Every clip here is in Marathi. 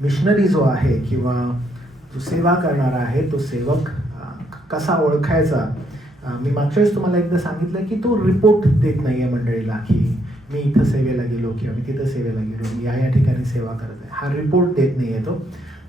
मिशनरी जो आहे किंवा जो सेवा करणारा आहे तो सेवक कसा ओळखायचा. मी मागच्या वेळेस तुम्हाला एकदा सांगितलं की तो रिपोर्ट देत नाही आहे मंडळीला की मी इथं सेवेला गेलो किंवा मी तिथं सेवेला गेलो, मी या ठिकाणी सेवा करत आहे, हा रिपोर्ट देत नाही आहे तो.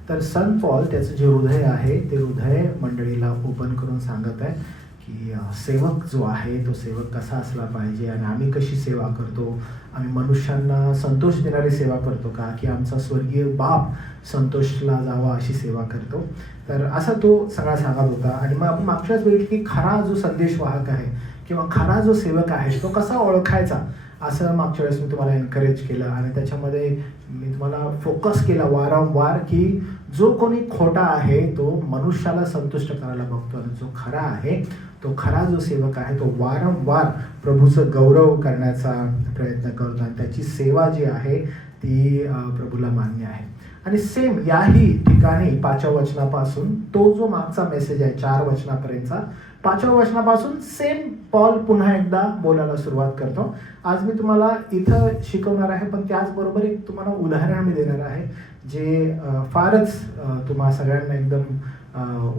तर सन पॉल त्याचं जे हृदय आहे ते हृदय मंडळीला ओपन करून सांगत आहे की सेवक जो आहे तो सेवक कसा असला पाहिजे आणि आम्ही कशी सेवा करतो. आम्ही मनुष्यांना संतोष देणारी सेवा करतो का, की आमचा स्वर्गीय बाप संतोषला जावा अशी सेवा करतो. तर असा तो सगळा सांगत होता. आणि मग आपण मागच्याच वेळी की खरा जो संदेशवाहक आहे किंवा खरा जो सेवक आहे तो कसा ओळखायचा असं मागच्या वेळेस मी तुम्हाला एनकरेज केलं. आणि त्याच्यामध्ये मी तुम्हाला फोकस केला वारंवार की जो कोणी खोटा आहे तो मनुष्याला संतुष्ट करायला बघतो आणि जो खरा आहे तो खरा जो सेवक आहे तो वारंवार प्रभूचं गौरव करण्याचा प्रयत्न करतो आणि त्याची सेवा जी आहे ती प्रभूला मान्य आहे. आणि सेम याही ठिकाणी 5व्या वचनापासून तो जो मागचा मेसेज आहे 4 वचनापर्यंतचा, 5व्या वचनापासून सेम पॉल पुन्हा एकदा बोलायला सुरुवात करतो. आज मी तुम्हाला इथं शिकवणार आहे, पण त्याचबरोबर एक तुम्हाला उदाहरण मी देणार आहे जे फारच तुम्हा सगळ्यांना एकदम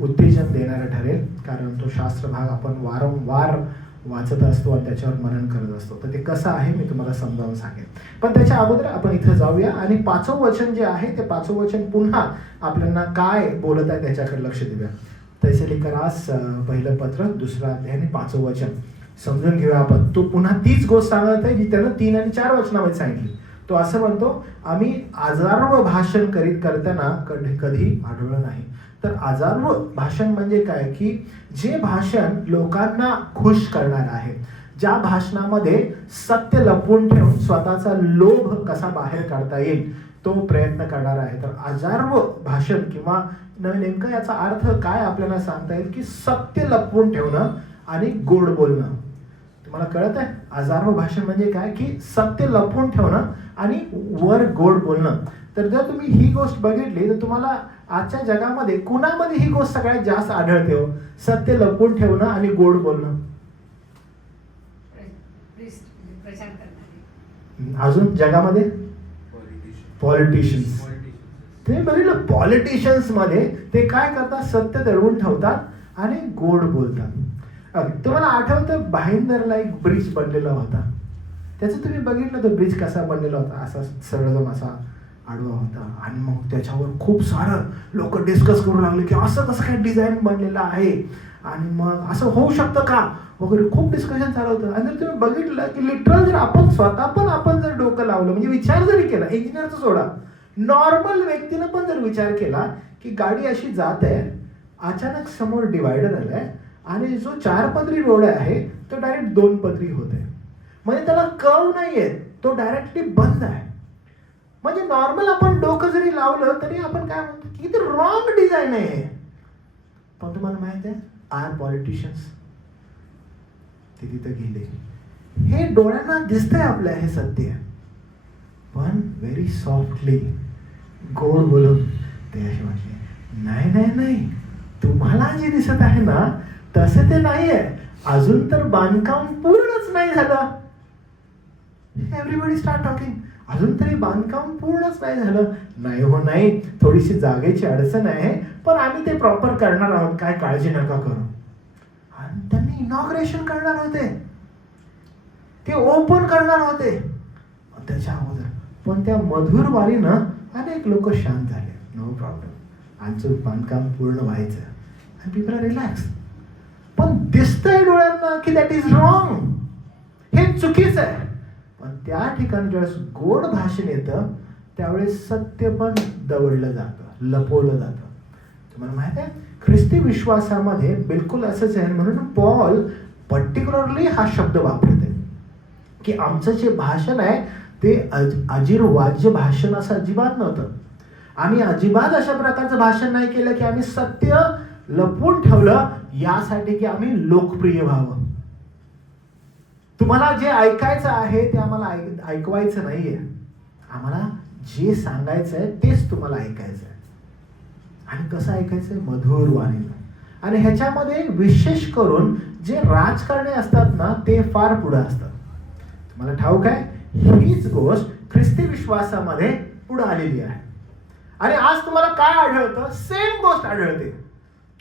उत्तेजन देणारं ठरेल, कारण तो शास्त्र भाग आपण वारंवार वाचत असतो आणि त्याच्यावर मनन करत असतो. तर ते कसं आहे मी तुम्हाला समजावून सांगेन. पण त्याच्या अगोदर आपण इथं जाऊया आणि 5वं वचन जे आहे ते 5वं वचन पुन्हा आपल्याला काय बोलत आहे त्याच्याकडे लक्ष देऊया. तैसलोनिकरास पहिलं पत्र 2रा अध्याय आणि 5वं वचन समजून घेऊया आपण. तो पुन्हा तीच गोष्ट सांगत आहे जी त्यानं 3 आणि 4 वचनामध्ये सांगितली. तो असं म्हणतो, आम्ही आजारव भाषण करताना कधी आढळलं नाही. तर आजारव भाषण म्हणजे काय, की जे भाषण लोकांना खुश करणार आहे, ज्या भाषणामध्ये सत्य लपवून ठेवून स्वतःचा लोभ कसा बाहेर काढता येईल तो प्रयत्न करणार आहे. तर आजारव भाषण किंवा नेमकं याचा अर्थ काय आपल्याला सांगता येईल की सत्य लपवून ठेवणं आणि गोड बोलणं. तुम्हाला कळत आहे आजारव भाषण म्हणजे काय, की सत्य लपवून ठेवणं आणि वर गोड बोलणं. तर जर तुम्ही ही गोष्ट बघितली तर तुम्हाला आजच्या जगामध्ये कुणामध्ये ही गोष्ट सगळ्यात जास्त आढळते हो, सत्य लपवून ठेवणं आणि गोड बोलणं. अजून जगामध्ये पॉलिटिशियन्स. तुम्ही बघितलं पॉलिटिशियन्स मध्ये ते काय करतात, सत्य दडवून ठेवतात आणि गोड बोलतात. तुम्हाला आठवतं भाईंदरला एक ब्रिज बनलेला होता, त्याचं तुम्ही बघितलं तो ब्रिज कसा बनलेला होता, असा सरळ असा आडवा होता. आणि मग त्याच्यावर खूप सारं लोक डिस्कस करू लागले की असं कसं काय डिझाईन बनलेलं आहे आणि मग असं होऊ शकतं का वगैरे खूप डिस्कशन चालू होतं. आणि जर तुम्ही बघितलं की लिटरल जर आपण जर डोकं लावलं म्हणजे विचार जरी केला, इंजिनियरचा सोडा, नॉर्मल व्यक्तीनं पण जर विचार केला की गाडी अशी जात आहे, अचानक समोर डिवायडर आलाय आणि जो 4 पदरी रोड आहे तो डायरेक्ट 2 पदरी होत आहे, म्हणजे त्याला कर्व नाहीये, तो डायरेक्टली बंद आहे. म्हणजे नॉर्मल आपण डोकं जरी लावलं तरी आपण काय म्हणतो की ते रॉंग डिझाईन आहे. पण तुम्हाला माहित आहे आर पॉलिटिशियन्स ते तिथं गेले, हे डोळ्यांना दिसतंय आपल्या हे सत्य, पण व्हेरी सॉफ्टली गोड बोलून ते असे म्हटले नाही नाही नाही, तुम्हाला जे दिसत आहे ना तसं ते नाहीये, अजून तर बांधकाम पूर्णच नाही झालं. एव्हरीबडी स्टार्ट टॉकिंग, अजून तरी बांधकाम पूर्णच नाही झालं. नाही हो नाही, थोडीशी जागेची अडचण आहे, पण आम्ही ते प्रॉपर करणार आहोत, काय काळजी नका करू. आणि त्यांनी इनॉग्रेशन करणार होते, ते ओपन करणार होते त्याच्या अगोदर, पण त्या मधुर वारीनं अनेक लोक शांत झाले. नो प्रॉब्लेम, आमचं बांधकाम पूर्ण व्हायचं आणि पीपल आर रिलॅक्स. पण दिसतंय डोळ्यांना की दॅट इज रॉंग, हे चुकीचं आहे. पण त्या ठिकाणी ज्यावेळेस गोड भाषण येतं त्यावेळेस सत्य पण दवडलं जातं, लपवलं जातं. तुम्हाला माहित आहे ख्रिस्ती विश्वासामध्ये बिलकुल असंच आहे. म्हणून पॉल पर्टिक्युलरली हा शब्द वापरते की आमचं जे भाषण आहे ते अजिरवाज्य भाषण असं अजिबात नव्हतं. आम्ही अजिबात अशा प्रकारचं भाषण नाही केलं की आम्ही सत्य लपवून ठेवलं यासाठी की आम्ही लोकप्रिय व्हावं. तुम्हाला जे ऐकायचं आहे ते आम्हाला ऐकवायचं नाहीये, आम्हाला जे सांगायचं आहे तेच तुम्हाला ऐकायचं आहे. आणि कसं ऐकायचंय, मधुर वाणीनं. आणि ह्याच्यामध्ये विशेष करून जे राजकारणी असतात ना ते फार पुढे असतात. तुम्हाला ठाऊक आहे हीच गोष्ट ख्रिस्ती विश्वासामध्ये पुढे आलेली आहे. आणि आज तुम्हाला काय आढळतं? सेम गोष्ट आढळते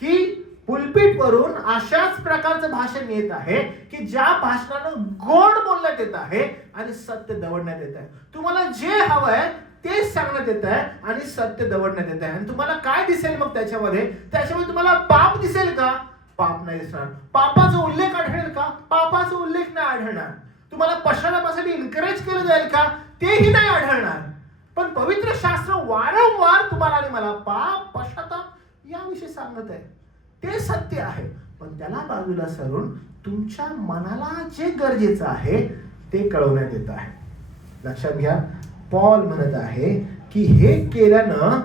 की पुलपीट वरून अशाच प्रकारचं भाषण येत आहे की ज्या भाषणानं गोड बोलण्यात येत आहे आणि सत्य दवडण्यात येत आहे. तुम्हाला जे हवं आहे तेच सांगण्यात येत आहे आणि सत्य दवडण्यात येत आहे. आणि तुम्हाला काय दिसेल मग त्याच्यामध्ये तुम्हाला पाप दिसेल का? पाप नाही दिसणार. पापाचा उल्लेख आढळेल का? पापाचा उल्लेख नाही आढळणार. तुम्हाला पश्चातापासाठी इन्करेज केलं जाईल का? तेही नाही आढळणार. पण पवित्र शास्त्र वारंवार तुम्हाला आणि मला पाप, पश्चाताप याविषयी सांगत आहे. ते सत्य आहे. पण त्याला बाजूला सरून तुमच्या मनाला जे गरजेचं आहे ते कळवण्यात येत आहे. लक्षात घ्या, पॉल म्हणत आहे की हे केल्यानं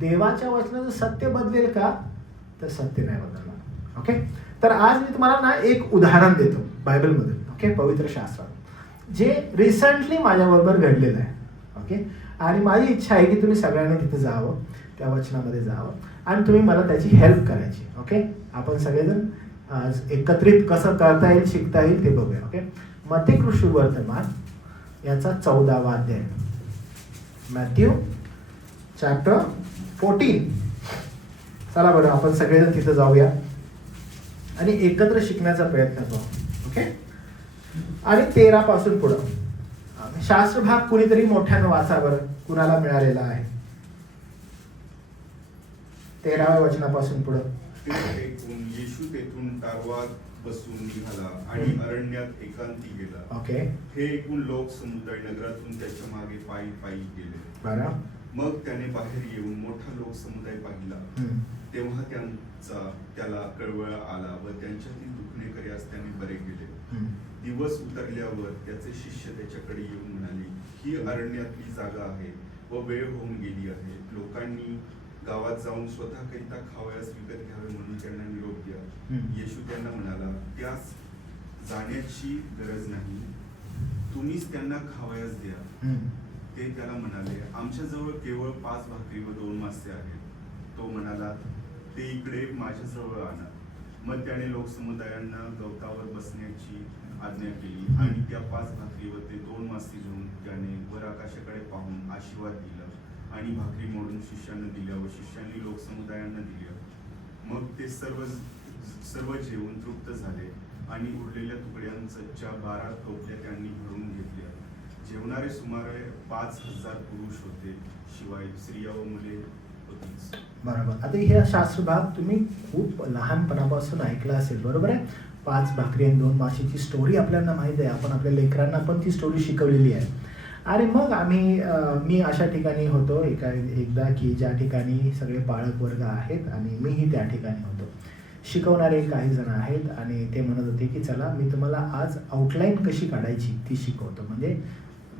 देवाच्या वचनाचं सत्य बदलेल का? तर सत्य नाही बदलणार. ओके, तर आज मी तुम्हाला ना एक उदाहरण देतो बायबलमध्ये, ओके, पवित्र शास्त्रात, जे रिसेंटली माझ्याबरोबर घडलेलं आहे. ओके, आणि माझी इच्छा आहे की तुम्ही सगळ्यांनी तिथे जावं, त्या वचनामध्ये जावं आणि तुम्ही मला त्याची हेल्प करायची. ओके, आपण सगळेजण आज एकत्रित कसं करता येईल, शिकता येईल ते बघूया. ओके, मत्ती सुवर्तमान याचा 14वा अध्याय, मॅथ्यू चॅप्टर 14. चला बरं, आपण सगळेजण तिथं जाऊया आणि एकत्र शिकण्याचा प्रयत्न करू. ओके, आणि 13 पासून पुढं शास्त्र भाग कुणीतरी मोठ्यानं वाचा बरं, कुणाला मिळालेला आहे. 13व्या वचनापासून पुढं. येशू तेथून टारवात बसून निघाला आणि अरण्यात एकांती गेला. ओके, हे ऐकून लोक समुद्र नगरातून त्याच्या मागे पायी पायी गेले. बरं. मग त्याने बाहेर येऊन मोठा लोक समुदाय पाहिला. तेव्हा त्याला कळवळ आला व त्यांच्यातील दुखणेकऱ्यास त्याने बरे केले. दिवस उतरल्यावर त्याचे शिष्य त्याच्याकडे येऊन म्हणाले, ही अरण्यातली जागा आहे व वेळ होऊन गेली आहे. लोकांनी गावात जाऊन स्वतःकरिता खावयास विकत घ्यावे म्हणून त्यांना निरोप द्या. येशू त्यांना म्हणाला, त्यास जाण्याची गरज नाही, तुम्हीच त्यांना खावयास द्या. ते त्याला म्हणाले, आमच्याजवळ केवळ 5 भाकरी व 2 मासे आहेत. तो म्हणाला, ते इकडे माझ्याजवळ आणा. मग त्याने लोकसमुदायांना गवतावर बसण्याची आज्ञा केली आणि त्या 5 भाकरी व ते 2 मासे घेऊन त्याने वर आकाशाकडे पाहून आशीर्वाद दिला आणि भाकरी मोडून शिष्यांना दिल्या व शिष्यांनी लोकसमुदायांना दिल्या. मग ते सर्व जेवून तृप्त झाले आणि उरलेल्या तुकड्यांच्या 12 टोपल्या त्यांनी भरून घेतल्या. जेवणारे सुमारे 5,000 पुरुष होते, शिवाय स्त्रिया व मुले होतीच. बरोबर. आता हे शास्त्र भाग तुम्ही खूप लहानपणापासून ऐकला असेल, बरोबर आहे. 5 भाकरी आणि 2 माशीची स्टोरी आपल्याला माहिती आहे. आपण आपल्या लेकरांना पण ती स्टोरी शिकवलेली आहे. आणि मग मी अशा ठिकाणी होतो एकदा की ज्या ठिकाणी सगळे पाळक वर्ग आहेत आणि मीही त्या ठिकाणी होतो. शिकवणारे काही जण आहेत आणि ते म्हणत होते की चला मी तुम्हाला आज आउटलाईन कशी काढायची ती शिकवतो, म्हणजे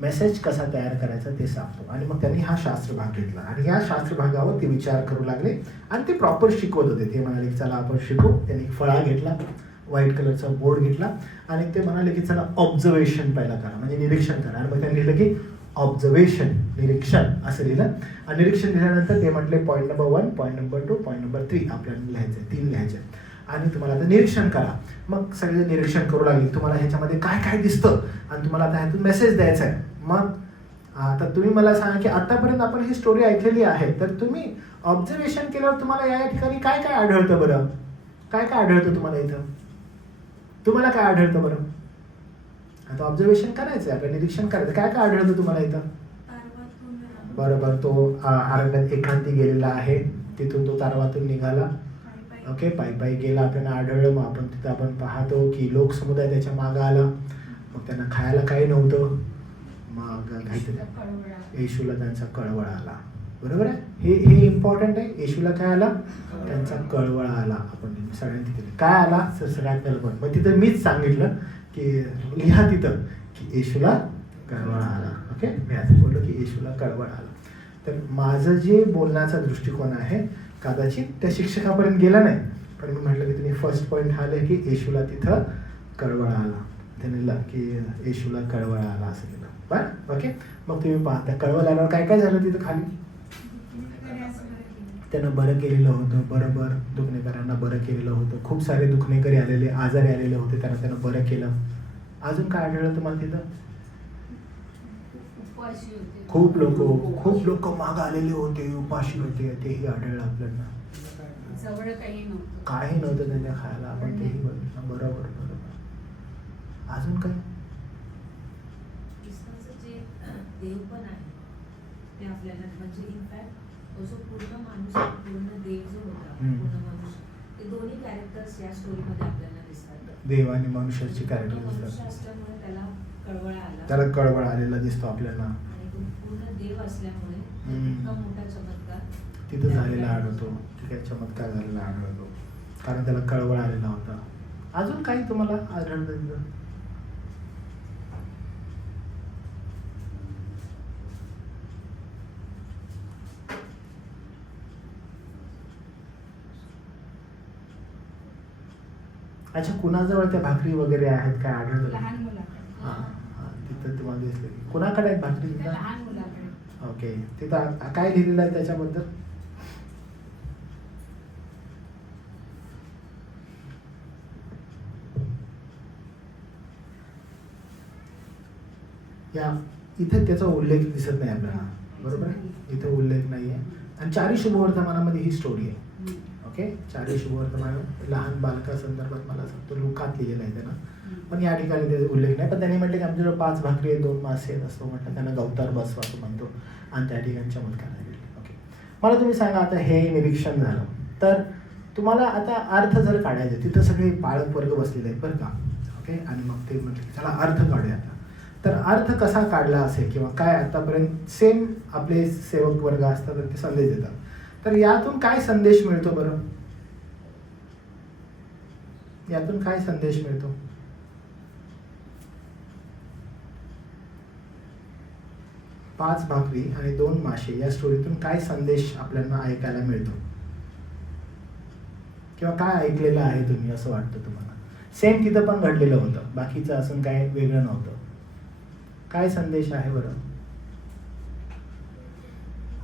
मेसेज कसा तयार करायचा ते सांगतो. आणि मग त्यांनी हा शास्त्र भाग घेतला आणि या शास्त्र भागावर ते विचार करू लागले आणि ते प्रॉपर शिकवत होते. ते म्हणाले की चला आपण शिकू. त्यांनी एक फळा घेतला, व्हाईट कलरचा बोर्ड घेतला आणि ते म्हणाले की चला ऑब्झर्वेशन पहिला करा, म्हणजे निरीक्षण करा. आणि मग त्यांनी लिहिलं की ऑब्झर्वेशन, निरीक्षण असं लिहिलं. आणि निरीक्षण लिहिल्यानंतर ते म्हटले point number 1, point number 2, point number 3 आपल्याला लिहायचं, 3 लिहायचे. आणि तुम्हाला आता निरीक्षण करा. मग सगळे निरीक्षण करू लागले, तुम्हाला ह्याच्यामध्ये काय काय दिसतं आणि तुम्हाला आता ह्यातून मेसेज द्यायचा आहे. मग आता तुम्ही मला सांगा की आतापर्यंत आपण ही स्टोरी ऐकलेली आहे, तर तुम्ही ऑब्झर्वेशन केल्यावर तुम्हाला या ठिकाणी काय काय आढळतं बरं? काय काय आढळतं तुम्हाला इथं? तुम्हाला काय आढळतं बरं? आता ऑब्झर्वेशन करायचं आहे, आपलं निरीक्षण करायचं. काय काय आढळतं तुम्हाला इथं? बरोबर, तो अरण्यात एकांती गेलेला आहे, तिथून तो तारवातून निघाला. ओके, पायी पायी गेला, आपल्याला आढळलं. मग आपण पाहतो की लोकसमुदाय त्याच्या मागं आला. मग त्यांना खायला काही नव्हतं. मग काहीतरी येशूला त्यांचा कळवळ आला. बरोबर आहे, हे इम्पॉर्टंट आहे. येशूला काय आला? त्यांचा कळवळ आला. आपण सगळ्यांनी तिथे काय आला सगळ्यात कळवळ. मग तिथं मीच सांगितलं की लिहा तिथं की येशूला कळवळ आला. ओके, मी असं बोललो की येशूला कळवळ आला. तर माझं जे बोलण्याचा दृष्टिकोन आहे कदाचित त्या शिक्षकापर्यंत गेला नाही, पण मी म्हटलं की तुम्ही फर्स्ट पॉईंट हा लिहा की येशूला तिथं कळवळ आला. त्याने लिहिलं की येशूला कळवळ आला असं लिहिलं. बरं, ओके. मग तुम्ही पाहता कळवळ आल्यावर काय काय झालं तिथं खाली? त्यानं बरं केलेलं होतं. बरोबर, दुखणेकरांना बरं केलेलं होतं. खूप सारे दुखणेकरी आलेले, आजारी आलेले होते, त्यानं बरं केलं. अजून काय आढळलं तुम्हाला तिथं? उपवाशी होते. खूप लोक माग आलेले होते, उपाशी होते, तेही आढळलं आपल्याला. जवळ काही नव्हतं. काही नव्हतं त्यांच्या खायला, आपण तेही बघितलं. बरोबर. अजून काय? ख्रिस्तांचं जे देव पण आहे ते आपल्याला म्हणजे इनफॅक्ट जो पूर्ण माणूस पूर्ण देव जो होता पूर्ण मनुष्य, ते दोन्ही कॅरेक्टर्स या स्टोरीमध्ये आपल्याला दिसतात. देव आणि मनुष्याची पूर्ण कॅरेक्टर मनुष्य दिसतात. असल्यामुळे त्याला त्याला कळवळ आलेला दिसतो आपल्याला. आणि तो पूर्ण देव असल्यामुळे इतका मोठा चमत्कार तिथं झालेला आढळतो. ठीक आहे, चमत्कार झालेला आढळतो कारण त्याला कळवळ आलेला होता. अजून काही तुम्हाला आढळलं तिथं? अच्छा, कुणाजवळ त्या भाकरी वगैरे आहेत काय आढळलं? लहान मुलाकडे. तिथं तुम्हाला दिसलं की कुणाकडे आहेत भाकरी त्या तिथं? लहान मुलाकडे. ओके, तिथं काय लिहिलेलं आहे त्याच्याबद्दल? या इथे त्याचा उल्लेख दिसत नाही आपल्याला, बरोबर आहे? इथे उल्लेख नाही आहे. आणि 4 शुभवर्तमानामध्ये ही स्टोरी आहे. ओके, 4 शुभवर्तमान लहान बालका संदर्भात मला सांगतो लुकात लिहिलेलं आहे त्यानं, पण या ठिकाणी त्याचा उल्लेख नाही. पण त्यांनी म्हटलं की आमच्याकडे 5 भाकरी आहेत, 2 मासे आहेत असं म्हटलं. त्यांना गवतार बसवा असं म्हणतो आणि त्या ठिकाणी चमत्कार झाले. ओके, मला तुम्ही सांगा आता हे निरीक्षण झालं तर तुम्हाला आता अर्थ जर काढायचे, तिथं सगळे पाळक वर्ग बसलेले आहेत बरं का. ओके, आणि मग ते म्हटलं की चला अर्थ काढूया आता. तर अर्थ कसा काढला असेल किंवा काय आतापर्यंत सेम आपले सेवक वर्ग असतात तर ते संदेश देतात. तर यातून काय संदेश मिळतो बरं? यातून काय संदेश मिळतो? पाच भाकरी आणि 2 मासे या स्टोरीतून काय संदेश आपल्याला ऐकायला मिळतो किंवा काय ऐकलेलं आहे तुम्ही असं वाटतं तुम्हाला? सेम तिथं पण घडलेलं होतं, बाकीचं असं काय वेगळं नव्हतं. काय संदेश आहे बरं?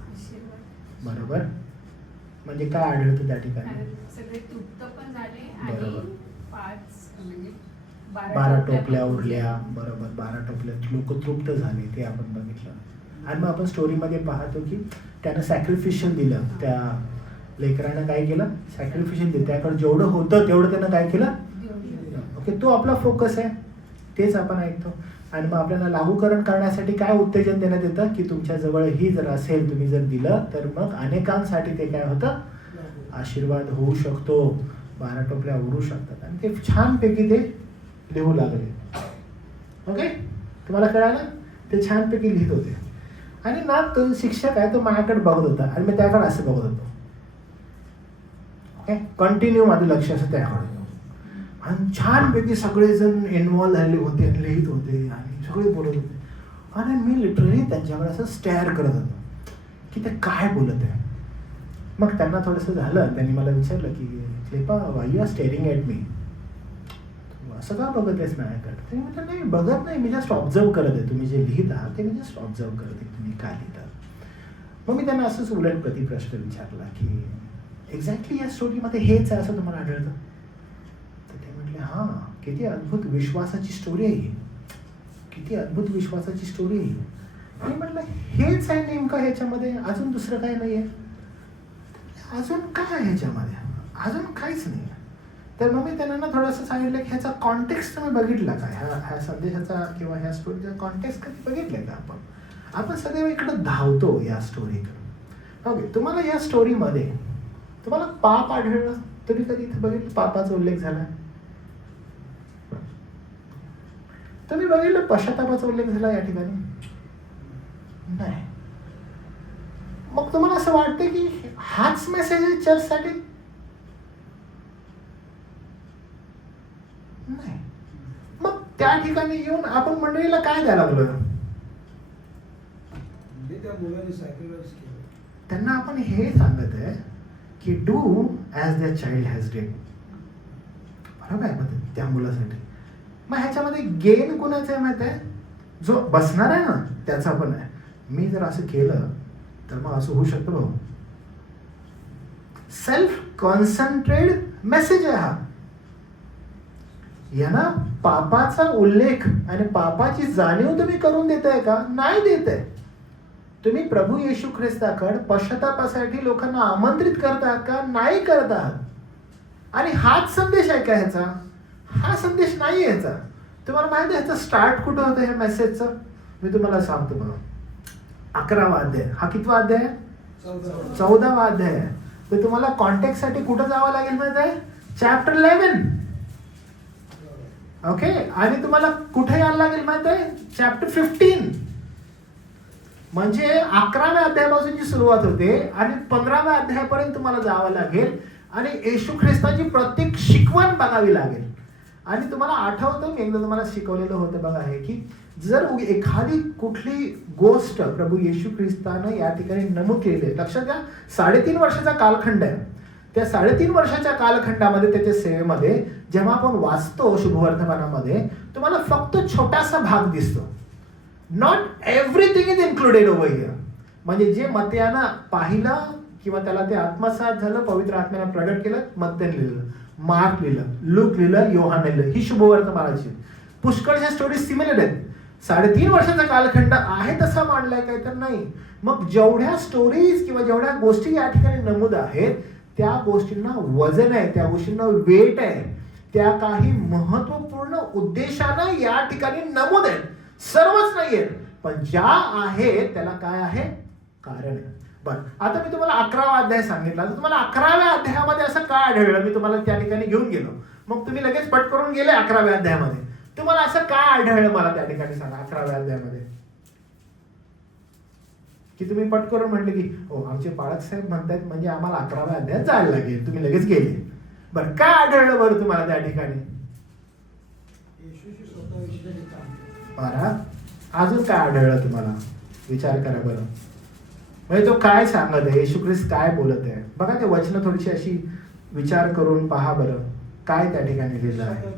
आशीर्वाद. बरोबर, म्हणजे काय आढळतं त्या ठिकाणी? कारण सगळे तृप्त पण झाले बरोबर. आणि 5 म्हणजे 12 टोपल्या उरल्या. बरोबर, 12 टोपल्यात लोक तृप्त झाले ते आपण बघितलं. आणि मग आपण स्टोरीमध्ये पाहतो की त्यानं सॅक्रिफिशियल दिलं. त्या लेकरानं काय केलं? सॅक्रिफिशियल दिलं. त्याकडे जेवढं होतं तेवढं त्यानं काय केलं? ओके, तो आपला फोकस आहे, तेच आपण ऐकतो. आणि मग आपल्याला लागूकरण करण्यासाठी काय उत्तेजन देण्यात येतं की तुमच्याजवळ ही जर असेल, तुम्ही जर दिलं तर मग अनेकांसाठी ते काय होतं? आशीर्वाद होऊ शकतो, 12 टोपल्या उरू शकतात. आणि ते छानपैकी ते लिहू लागले. ओके, तुम्हाला कळालं? ते छानपैकी लिहित होते. आणि ना तो शिक्षक आहे तो माझ्याकडे बघत होता आणि मी त्याकडे असं बघत होतो. ओके, कंटिन्यू माझं लक्ष असं त्याकडे. आणि छानपैकी सगळेजण इन्व्हॉल्व झाले होते आणि लिहित होते आणि सगळे बोलत होते. आणि मी लिटरली त्यांच्याकडे असं स्टेअर करत होतो की ते काय बोलत आहे. मग त्यांना थोडंसं झालं, त्यांनी मला विचारलं की क्लेपा, why you are staring at me? असं का बघत आहेस माझ्याकडे? ते म्हटलं नाही, बघत नाही, मी जस्ट ऑब्झर्व करत आहे. तुम्ही जे लिहित आहात ते मी जस्ट ऑब्झर्व करत आहे, तुम्ही काय लिहितात. मग मी त्यांना असंच उलट प्रतिप्रश्न विचारला की एक्झॅक्टली या स्टोरीमध्ये हेच आहे असं तुम्हाला आढळतं? तर ते म्हटले हां, किती अद्भुत विश्वासाची स्टोरी आहे ही, किती अद्भुत विश्वासाची स्टोरी आहे. आणि म्हटलं हेच आहे नेमकं ह्याच्यामध्ये, अजून दुसरं काय नाही आहे? अजून काय आहे ह्याच्यामध्ये? अजून काहीच नाही. तर मग मी त्यांना थोडंसं सांगितलं की ह्याचा कॉन्टेक्स्ट तुम्ही बघितला का? ह्या संदेशाचा किंवा ह्या स्टोरीचा कॉन्टेक्स्ट कधी बघितलं का? आपण सदैव इकडं धावतो या स्टोरीकडे. ओके, तुम्हाला या स्टोरीमध्ये तुम्हाला पाप आढळलं? तुम्ही कधी इथे बघितलं पापाचा उल्लेख झाला? तुम्ही बघितलं पश्चातापाचा उल्लेख झाला या ठिकाणी? नाही. मग तुम्हाला असं वाटतं की हाच मेसेज आहे चर्चसाठी? नाही. मग त्या ठिकाणी येऊन आपण मंडळीला काय द्यायला लागलो? त्यांना आपण हे सांगत आहे की do as the child has dead. बरोबर आहे त्या मुलासाठी. मग ह्याच्यामध्ये गेन कोणाचं आहे माहिती आहे? जो बसणार आहे ना त्याचा पण आहे. मी जर असं केलं तर मग असं होऊ शकतं भाऊ. सेल्फ कॉन्सन्ट्रेट मेसेज आहे हा. यांना पापाचा उल्लेख आणि पापाची जाणीव तुम्ही करून देताय का? नाही देताय. तुम्ही प्रभू येशू ख्रिस्ताकडे पश्चातापासाठी लोकांना आमंत्रित करतात का? नाही करत आहात. आणि हाच संदेश आहे का ह्याचा? हा संदेश नाही ह्याचा. तुम्हाला माहिती आहे ह्याचं स्टार्ट कुठं होतं ह्या मेसेजचं? मी तुम्हाला सांगतो बघा. 11वा अध्याय. हा कितवा अध्याय आहे? 14वा अध्याय आहे. तर तुम्हाला कॉन्टेक्स्ट साठी कुठं जावं लागेल माहिती आहे? चॅप्टर 11. ओके. आणि तुम्हाला कुठे यायला लागेल माहिती आहे? चॅप्टर 15. म्हणजे 11व्या अध्यायापासून जी सुरुवात होते आणि 15व्या अध्यायापर्यंत तुम्हाला जावं लागेल आणि येशू ख्रिस्ताची प्रत्येक शिकवण बघावी लागेल. आणि तुम्हाला आठवतं मी एकदा तुम्हाला शिकवलेलं होतं बघा हे की जर एखादी कुठली गोष्ट प्रभू येशू ख्रिस्तानं या ठिकाणी नमूद केली आहे. लक्षात घ्या 3.5 वर्षाचा कालखंड आहे. त्या 3.5 वर्षाच्या कालखंडामध्ये त्याच्या सेवेमध्ये जेव्हा आपण वाचतो शुभवर्तमानामध्ये तुम्हाला फक्त छोटासा भाग दिसतो. Not everything is included over here. म्हणजे जे मत्यानं पाहिलं किंवा त्याला ते आत्मसात झालं, पवित्र आत्म्यानं प्रगट केलं, मत्त्याने लिहिलं, मार्क लिहिलं, लूक लिहिलं, योहान लिहिलं. ही शुभवर्तमानाची पुष्कळशा स्टोरी सिमिलर आहेत. 3.5 वर्षाचा कालखंड आहे तसा मांडलाय काय तर नाही. मग जेवढ्या स्टोरीज किंवा जेवढ्या गोष्टी या ठिकाणी नमूद आहेत त्या गोष्टींना वजन आहे, त्या गोष्टींना वेट आहे, त्या काही महत्वपूर्ण उद्देशानं या ठिकाणी नमूद आहेत. सर्वच नाहीये पण ज्या आहेत त्याला काय आहे? कारण आहे. बरं, आता मी तुम्हाला 11वा अध्याय सांगितला तर तुम्हाला 11व्या अध्यायामध्ये असं काय आढळलं? मी तुम्हाला त्या ठिकाणी घेऊन गेलो, मग तुम्ही लगेच पट करून गेले 11व्या अध्यायामध्ये. तुम्हाला असं काय आढळलं मला त्या ठिकाणी सांगा 11व्या अध्यायामध्ये? की तुम्ही पट करून म्हटले की हो आमचे पाळक साहेब म्हणतात म्हणजे आम्हाला 11व्या अध्यायात जायला लागेल, तुम्ही लगेच गेले. बरं, काय आढळलं बरं तुम्हाला त्या ठिकाणी? बरं, अजून काय आढळलं तुम्हाला? विचार करा बरं. म्हणजे तो काय सांगत आहे? येशू ख्रिस्त काय बोलत आहे? बघा ते वचन थोडीशी अशी विचार करून पहा बरं काय त्या ठिकाणी लिहिलं आहे.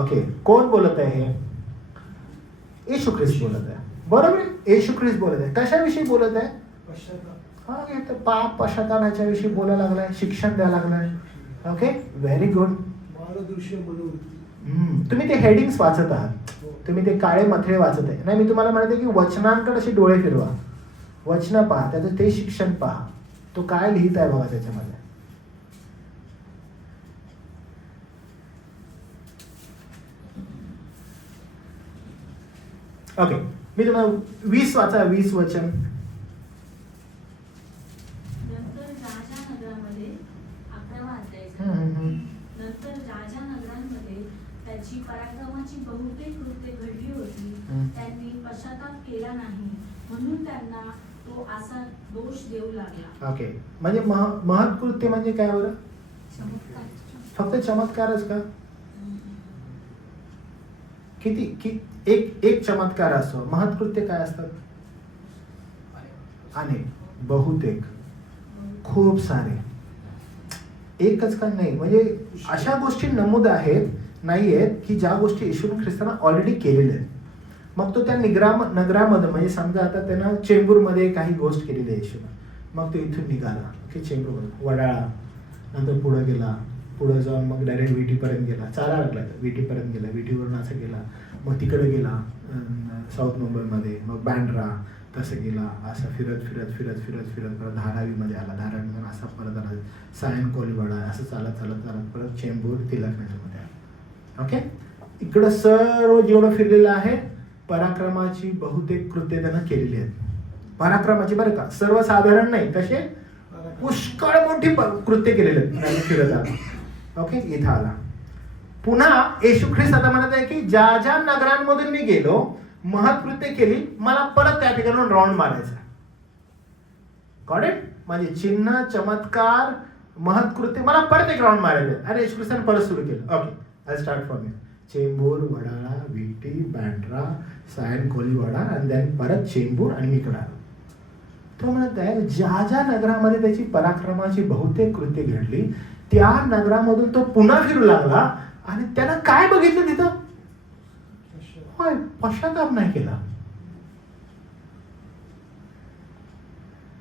ओके, कोण बोलत आहे? हे येशू ख्रिस्त बोलत आहे. बरोबर आहे, येशू ख्रिस्त बोलत आहे. कशाविषयी बोलत आहे? हा, तर पाप पश्चाताप ह्याच्याविषयी बोलायला लागलाय, शिक्षण द्यायला लागलाय. Okay, very good. तुम्ही ते हेडिंग्स वाचत आहात, तुम्ही ते काळे मथळे वाचत आहे. नाही, मी तुम्हाला म्हणते की वचनांकडे असे डोळे फिरवा, वचन पहा, त्याचं ते शिक्षण पहा, तो काय लिहित आहे बघा त्याच्यामध्ये. ओके, मी तुम्हाला 20 वाचा, 20 वचन. नंतर राजा नगरामध्ये 11वा अध्याय. नंतर राजा नगरांमध्ये त्याची पराक्रमाची बहुतेक कृत्ये घडली होती. त्यांनी पश्चाताप केला नाही म्हणून त्यांना तो असा दोष देऊ लागला. ओके, म्हणजे महत्कृत्य म्हणजे काय बरं? चमत्कार. फक्त चमत्कारच का? किती एक चमत्कार असतो, महत्कृत्य काय असतात? अनेक, बहुतेक, खूप सारे, एकच का नाही. म्हणजे अशा गोष्टी नमूद आहेत नाहीयेत की ज्या गोष्टी येशू ख्रिस्तानं ऑलरेडी केलेल्या आहेत. मग तो त्या नगरामध्ये म्हणजे समजा आता त्यानं चेंबूरमध्ये काही गोष्ट केलेली आहे येशूनं, मग तो इथून निघाला की चेंबूरमध्ये वडाळा, नंतर पुढे गेला, पुढे जाऊन मग डायरेक्ट विटीपर्यंत गेला, चाला लागला विटीपर्यंत गेला, विटीवरून असं गेला, मग तिकडे गेला साऊथ मुंबईमध्ये, मग बँड्रा, तसं गेला, असं फिरत फिरत फिरत फिरत फिरत परत धारावीमध्ये आला, धारावीमधून असा परत आला सायन कोलीवाडा, असं चालत चालत चालत परत चेंबूर तिलकनगरमध्ये आला. ओके, इकडं सर्व जेवढं फिरलेलं आहे पराक्रमाची बहुतेक कृत्य त्यानं केलेली आहेत. पराक्रमाची बरं का, सर्वसाधारण नाही, कसे पुष्कळ मोठी कृत्य केलेले आहेत फिरत आला. ओके, इथं आला. पुन्हा येशू ख्रिस्त आता म्हणत आहे की ज्या ज्या नगरांमधून मी गेलो, महत्कृत्य केली, मला परत त्या ठिकाणी राऊंड मारायचा. Got it? म्हणजे चिन्ह, चमत्कार, महत्कृत्य, मला परत एक राऊंड मारायचं. आणि येशू ख्रिस्ताने परत सुरू केलं. Okay, I start from here. Chembur, Wadala, विटी, बँड्रा, सायन कोलीवाडा आणि देन परत चेंबूर आणि इकडं आलो. तो म्हणत आहे ज्या ज्या नगरामध्ये त्याची पराक्रमाची बहुतेक कृत्य घडली त्या नगरामधून तो पुन्हा फिरू लागला आणि त्यानं काय बघितलं तिथं? होय, पश्चाताप नाही केला.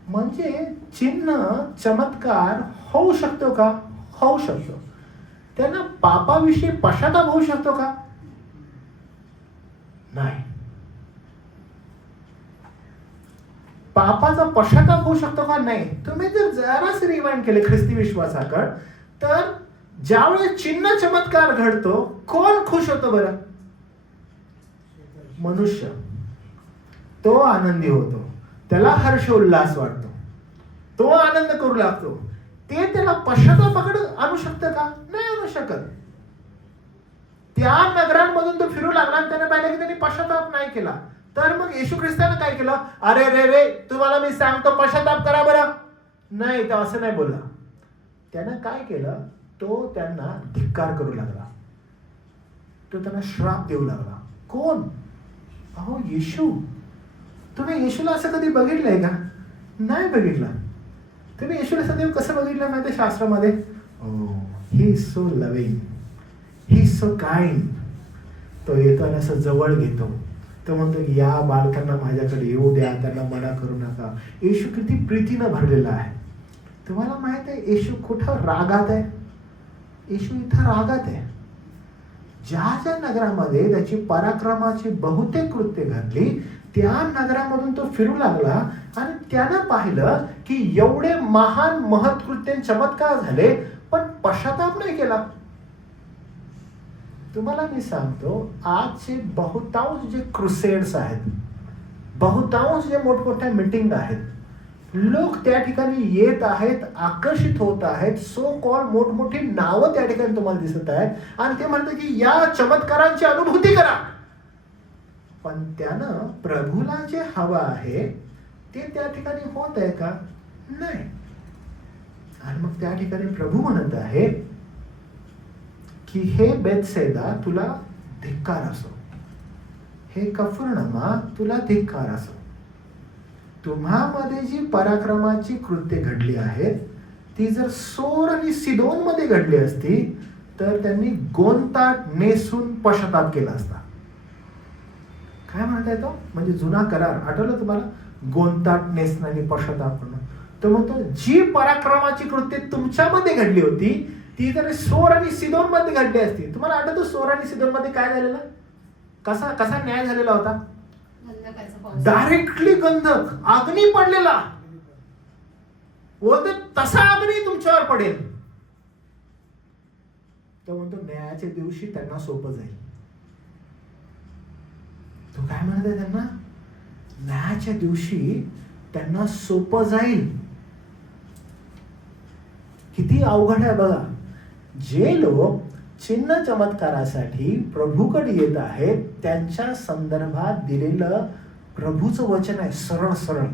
म्हणजे चिन्ह, चमत्कार होऊ शकतो का? होऊ शकतो. त्यांना पापाविषयी पश्चाताप होऊ शकतो का? नाही. पापाचा पश्चाताप होऊ शकतो का? नाही. तुम्ही जर जराच रिवाइंड केले ख्रिस्ती विश्वासाकडे, तर ज्यावेळेस चिन्ह चमत्कार घडतो, कोण खुश होतो बरं? मनुष्य. तो आनंदी होतो, त्याला हर्ष उल्हास वाटतो, तो आनंद करू लागतो. ते त्याला पश्चातापाकडे आणू शकतं का? नाही आणू शकत. त्या नगरांमधून तो फिरू लागला आणि त्याने पाहिलं की त्यांनी पश्चाताप नाही केला. तर मग येशू ख्रिस्ताने काय केलं? अरे रे रे, तुम्हाला मी सांगतो पश्चाताप करा बरं. नाही, तो असं नाही बोलला. त्यानं काय केलं? तो त्यांना धिक्कार करू लागला, तो त्यांना श्राप देऊ लागला. कोण? अहो, येशू. तुम्ही येशूला असं कधी बघितलंय का? नाही बघितलं. तुम्ही येशूला सदैव कसं बघितलं माहिती शास्त्रामध्ये? He is so loving, he is so kind. तो येतो आणि असं जवळ घेतो. तो म्हणतो की या बालकांना माझ्याकडे येऊ द्या, त्यांना मना करू नका. येशू किती प्रीतीनं भरलेला आहे. तुम्हाला माहित आहे येशू कुठं रागात आहे? येशू इथं रागात आहे. ज्या ज्या नगरामध्ये त्याची पराक्रमाची बहुतेक कृत्य घडली, त्या नगरामधून तो फिरू लागला आणि त्यानं पाहिलं की एवढे महान महत्कृत्य चमत्कार झाले, पण पश्चाताप नाही केला. तुम्हाला मी सांगतो, आजचे बहुतांश जे क्रुसेड्स आहेत, बहुतांश जे मोठमोठ्या मीटिंग आहेत, लोक त्या ठिकाणी येत आहेत, आकर्षित होत आहेत. सो कॉल मोठमोठी नावं त्या ठिकाणी तुम्हाला दिसत आहेत आणि ते म्हणतात की या चमत्कारांची अनुभूती करा. पण त्यानं प्रभूला जे हवं आहे ते त्या ठिकाणी होत आहे का? नाही. आणि मग त्या ठिकाणी प्रभू म्हणत आहे की हे बेथसेदा, तुला धिक्कार असो. हे कफरनहूमा, तुला धिक्कार असो. तुम्हामध्ये जी पराक्रमाची कृत्य घडली आहेत, ती जर सोर आणि सिदोन मध्ये घडली असती तर त्यांनी गोंताट नेसून पश्चाताप केला असता. काय म्हणता येतो? म्हणजे जुना करार आठवलं तुम्हाला? गोंताट नेसणं आणि पश्चाताप करणं. तो म्हणतो जी पराक्रमाची कृत्य तुमच्यामध्ये घडली होती, ती जर सोर आणि सिदोन मध्ये घडली असती. तुम्हाला आठवतं सोर आणि सिदोन मध्ये काय झालेलं? कसा न्याय झालेला होता? डायरेक्टली गंधक, अग्नी पडलेला. बोलते तसा अग्नी तुमच्यावर पडेल. तो म्हणतो न्यायाच्या दिवशी त्यांना सोपं जाईल. तो काय म्हणत आहे त्यांना? न्यायाच्या दिवशी त्यांना सोपं जाईल. किती अवघड आहे बघा. जे लोक चिन्ह चमत्कारासाठी प्रभूकडे येत आहेत, त्यांच्या संदर्भात दिलेलं प्रभूचं वचन आहे सरळ सरळ.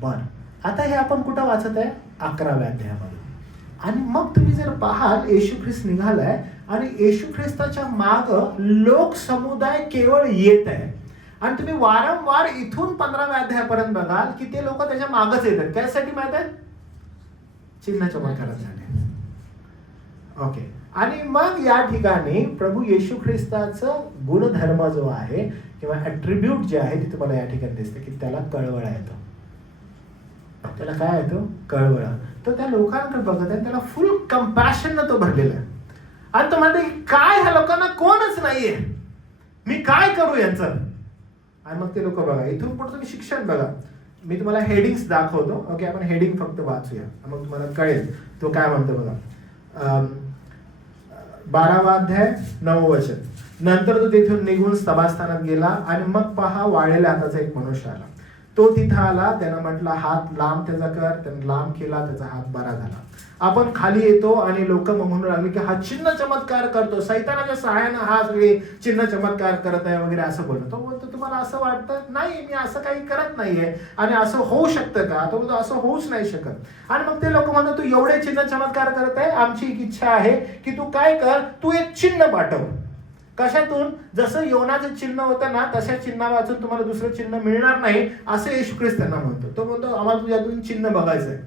बर, आता हे आपण कुठं वाचत आहे? 11व्या अध्यायामध्ये. आणि मग तुम्ही जर पाहाल, येशू ख्रिस्त निघालाय आणि येशू ख्रिस्ताच्या माग लोक समुदाय केवळ येत आहे. आणि तुम्ही वारंवार इथून 15व्या अध्यायापर्यंत बघाल की ते लोक त्याच्या मागच येतात. त्यासाठी माहित आहे? चिन्ह चमत्कारासाठी. ओके. आणि मग या ठिकाणी प्रभू येशू ख्रिस्ताचं गुणधर्म जो आहे किंवा ॲट्रिब्यूट जे आहे ते तुम्हाला या ठिकाणी दिसतं की त्याला कळवळा येतो. त्याला काय येतो? कळवळा. तो त्या लोकांकडे बघत आहे, त्याला फुल कंपॅशननं तो भरलेला आहे. आणि तो म्हणते काय ह्या लोकांना कोणच नाहीये, मी काय करू यांचं. आणि मग ते लोक बघा, इथून पुढे तुम्ही शिक्षण बघा. मी तुम्हाला हेडिंग्स दाखवतो. ओके, आपण हेडिंग फक्त वाचूया, मग तुम्हाला कळेल तो काय म्हणतो बघा. 12वा अध्याय 9व वचन. नंतर तो तिथून निघून सभास्थानात गेला आणि मग पहा वाळलेल्या हाताचा एक मनुष्य आला. तो तिथं आला, त्यानं म्हटला हात लांब त्याचा कर. त्यानं लांब केला, त्याचा हात बरा झाला. आपण खाली येतो आणि लोक मग म्हणू लागले की हा चिन्ह चमत्कार करतो, सैतानाच्या सहाय्यानं हा सगळे चिन्ह चमत्कार करत आहे वगैरे असं बोलतो. तो बोलतो तुम्हाला असं वाटतं? नाही, मी असं काही करत नाहीये आणि असं होऊ शकतं का? तो बोलतो असं होऊच नाही शकत. आणि मग ते लोक म्हणतात तू एवढे चिन्ह चमत्कार करत आहे, आमची एक इच्छा आहे की तू काय कर, तू एक चिन्ह पाठव. कशातून? जसं योनाचं चिन्ह होतं ना, तशा चिन्ह वाचून तुम्हाला दुसरं चिन्ह मिळणार नाही असं येशू ख्रिस्त त्यांना म्हणतो. तो म्हणतो आम्हाला तुझ्यातून चिन्ह बघायचं आहे.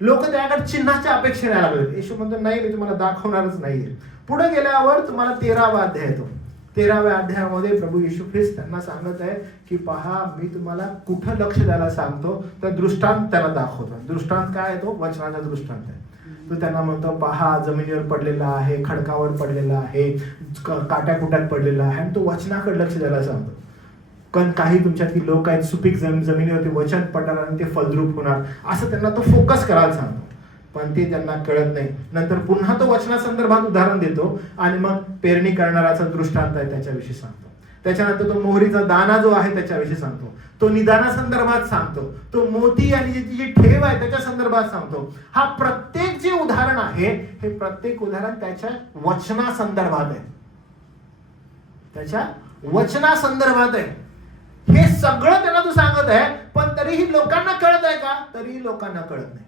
लोक त्याकडे चिन्हाच्या अपेक्षेने लागले. येशू म्हणतो नाही, मी तुम्हाला दाखवणारच नाहीये. पुढे गेल्यावर तुम्हाला 13वा अध्याय येतो. 13व्या अध्यायामध्ये प्रभू येशू ख्रिस्त त्यांना सांगत आहे की पहा, मी तुम्हाला कुठं लक्ष द्यायला सांगतो तर दृष्टांत त्याला दाखवतो. दृष्टांत काय आहे? तो वचनाचा दृष्टांत आहे. तो त्यांना म्हणतो, पहा जमिनीवर पडलेला आहे, खडकावर पडलेला आहे, काट्याकुट्यात पडलेला आहे, आणि तो वचनाकडे लक्ष द्यायला सांगतो. कारण काही तुमच्यातली लोक आहेत सुपीक जमिनीवरती वचन पडणार आणि ते फलद्रूप होणार, असं त्यांना तो फोकस करायला सांगतो. पण ते त्यांना कळत नाही. नंतर पुन्हा तो वचनासंदर्भात उदाहरण देतो आणि मग पेरणी करणाराचा दृष्टांत आहे त्याच्याविषयी सांगतो. त्याच्यानंतर तो मोहरीचा दाना जो आहे त्याच्याविषयी सांगतो. तो निदानासंदर्भात सांगतो. तो मोती आणि जी ठेव आहे त्याच्या संदर्भात सांगतो. हा प्रत्येक जे उदाहरण आहे हे प्रत्येक उदाहरण त्याच्या वचनासंदर्भात आहे, त्याच्या वचनासंदर्भात आहे. हे सगळं त्यांना तू सांगत आहे, पण तरीही लोकांना कळत आहे का? तरीही लोकांना कळत नाही.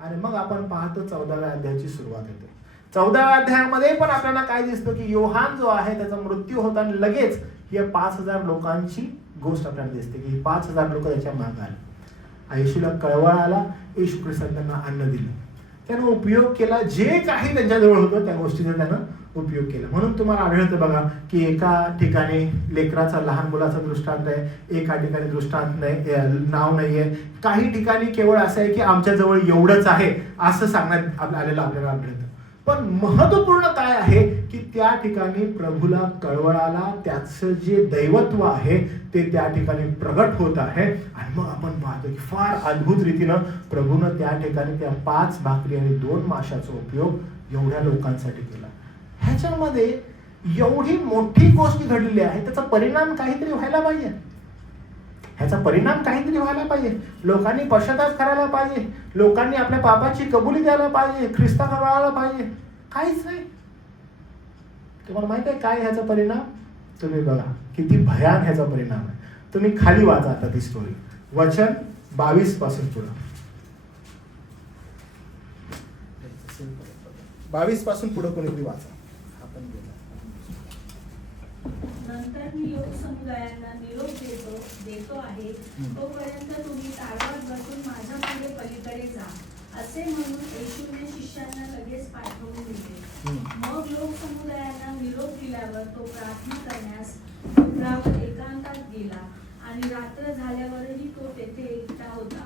आणि मग आपण पाहतो 14व्या अध्यायाची सुरुवात होते. 14व्या अध्यायामध्ये पण आपल्याला काय दिसतं की योहान जो आहे त्याचा मृत्यू होता आणि लगेच या 5000 लोकांची गोष्ट आपल्याला दिसते की 5000 लोक त्याच्या मागे आले. येशूला कळवळा आला, येशू ख्रिस्ताने त्यांना अन्न दिलं, त्यानं उपयोग केला, जे काही त्यांच्याजवळ होतं त्या गोष्टीचा त्यानं उपयोग केला. म्हणून तुम्हाला आढळतं बघा की एका ठिकाणी लेकराचा, लहान मुलाचा दृष्टांत आहे, एका ठिकाणी दृष्टांत नाही, नाव नाहीये, काही ठिकाणी केवळ असं आहे की आमच्याजवळ एवढंच आहे असं सांगण्यात आलेलं आपल्याला आढळतं. पण महत्वपूर्ण काय आहे की त्या ठिकाणी प्रभूला कळवळाला त्याचं जे दैवत्व आहे ते त्या ठिकाणी प्रगट होत आहे. आणि मग आपण पाहतो की फार अद्भुत रीतीनं प्रभूनं त्या ठिकाणी त्या 5 भाकरी आणि 2 माशाचा उपयोग एवढ्या लोकांसाठी केला. ह्याच्यामध्ये एवढी मोठी गोष्ट घडलेली आहे, त्याचा परिणाम काहीतरी व्हायला पाहिजे. ह्याचा परिणाम काहीतरी व्हायला पाहिजे. लोकांनी पश्चाताप करायला पाहिजे, लोकांनी आपल्या पापाची कबुली द्यायला पाहिजे, ख्रिस्ताला वळायला पाहिजे. काहीच नाही. तुम्हाला माहित आहे काय ह्याचा परिणाम? तुम्ही बघा किती भयान ह्याचा परिणाम आहे. तुम्ही खाली वाचा आता ती स्टोरी, वचन 22 पासून पुढे. 22 पासून पुढे कोणीतरी वाचा. आपण नंतर मी लोक समुदायांना निरोप देतो आहे, तोपर्यंत तुम्ही ताडवात बसून माझ्या पुढे पलीकडे जा, असे म्हणून येशूने शिष्यांना लगेच पाठवून दिले. मग लोक समुदायांना निरोप दिल्यावर तो प्रार्थना करण्यास डोंगरावर एकांतात गेला आणि रात्र झाल्यावरही तो तेथे एकटा होता.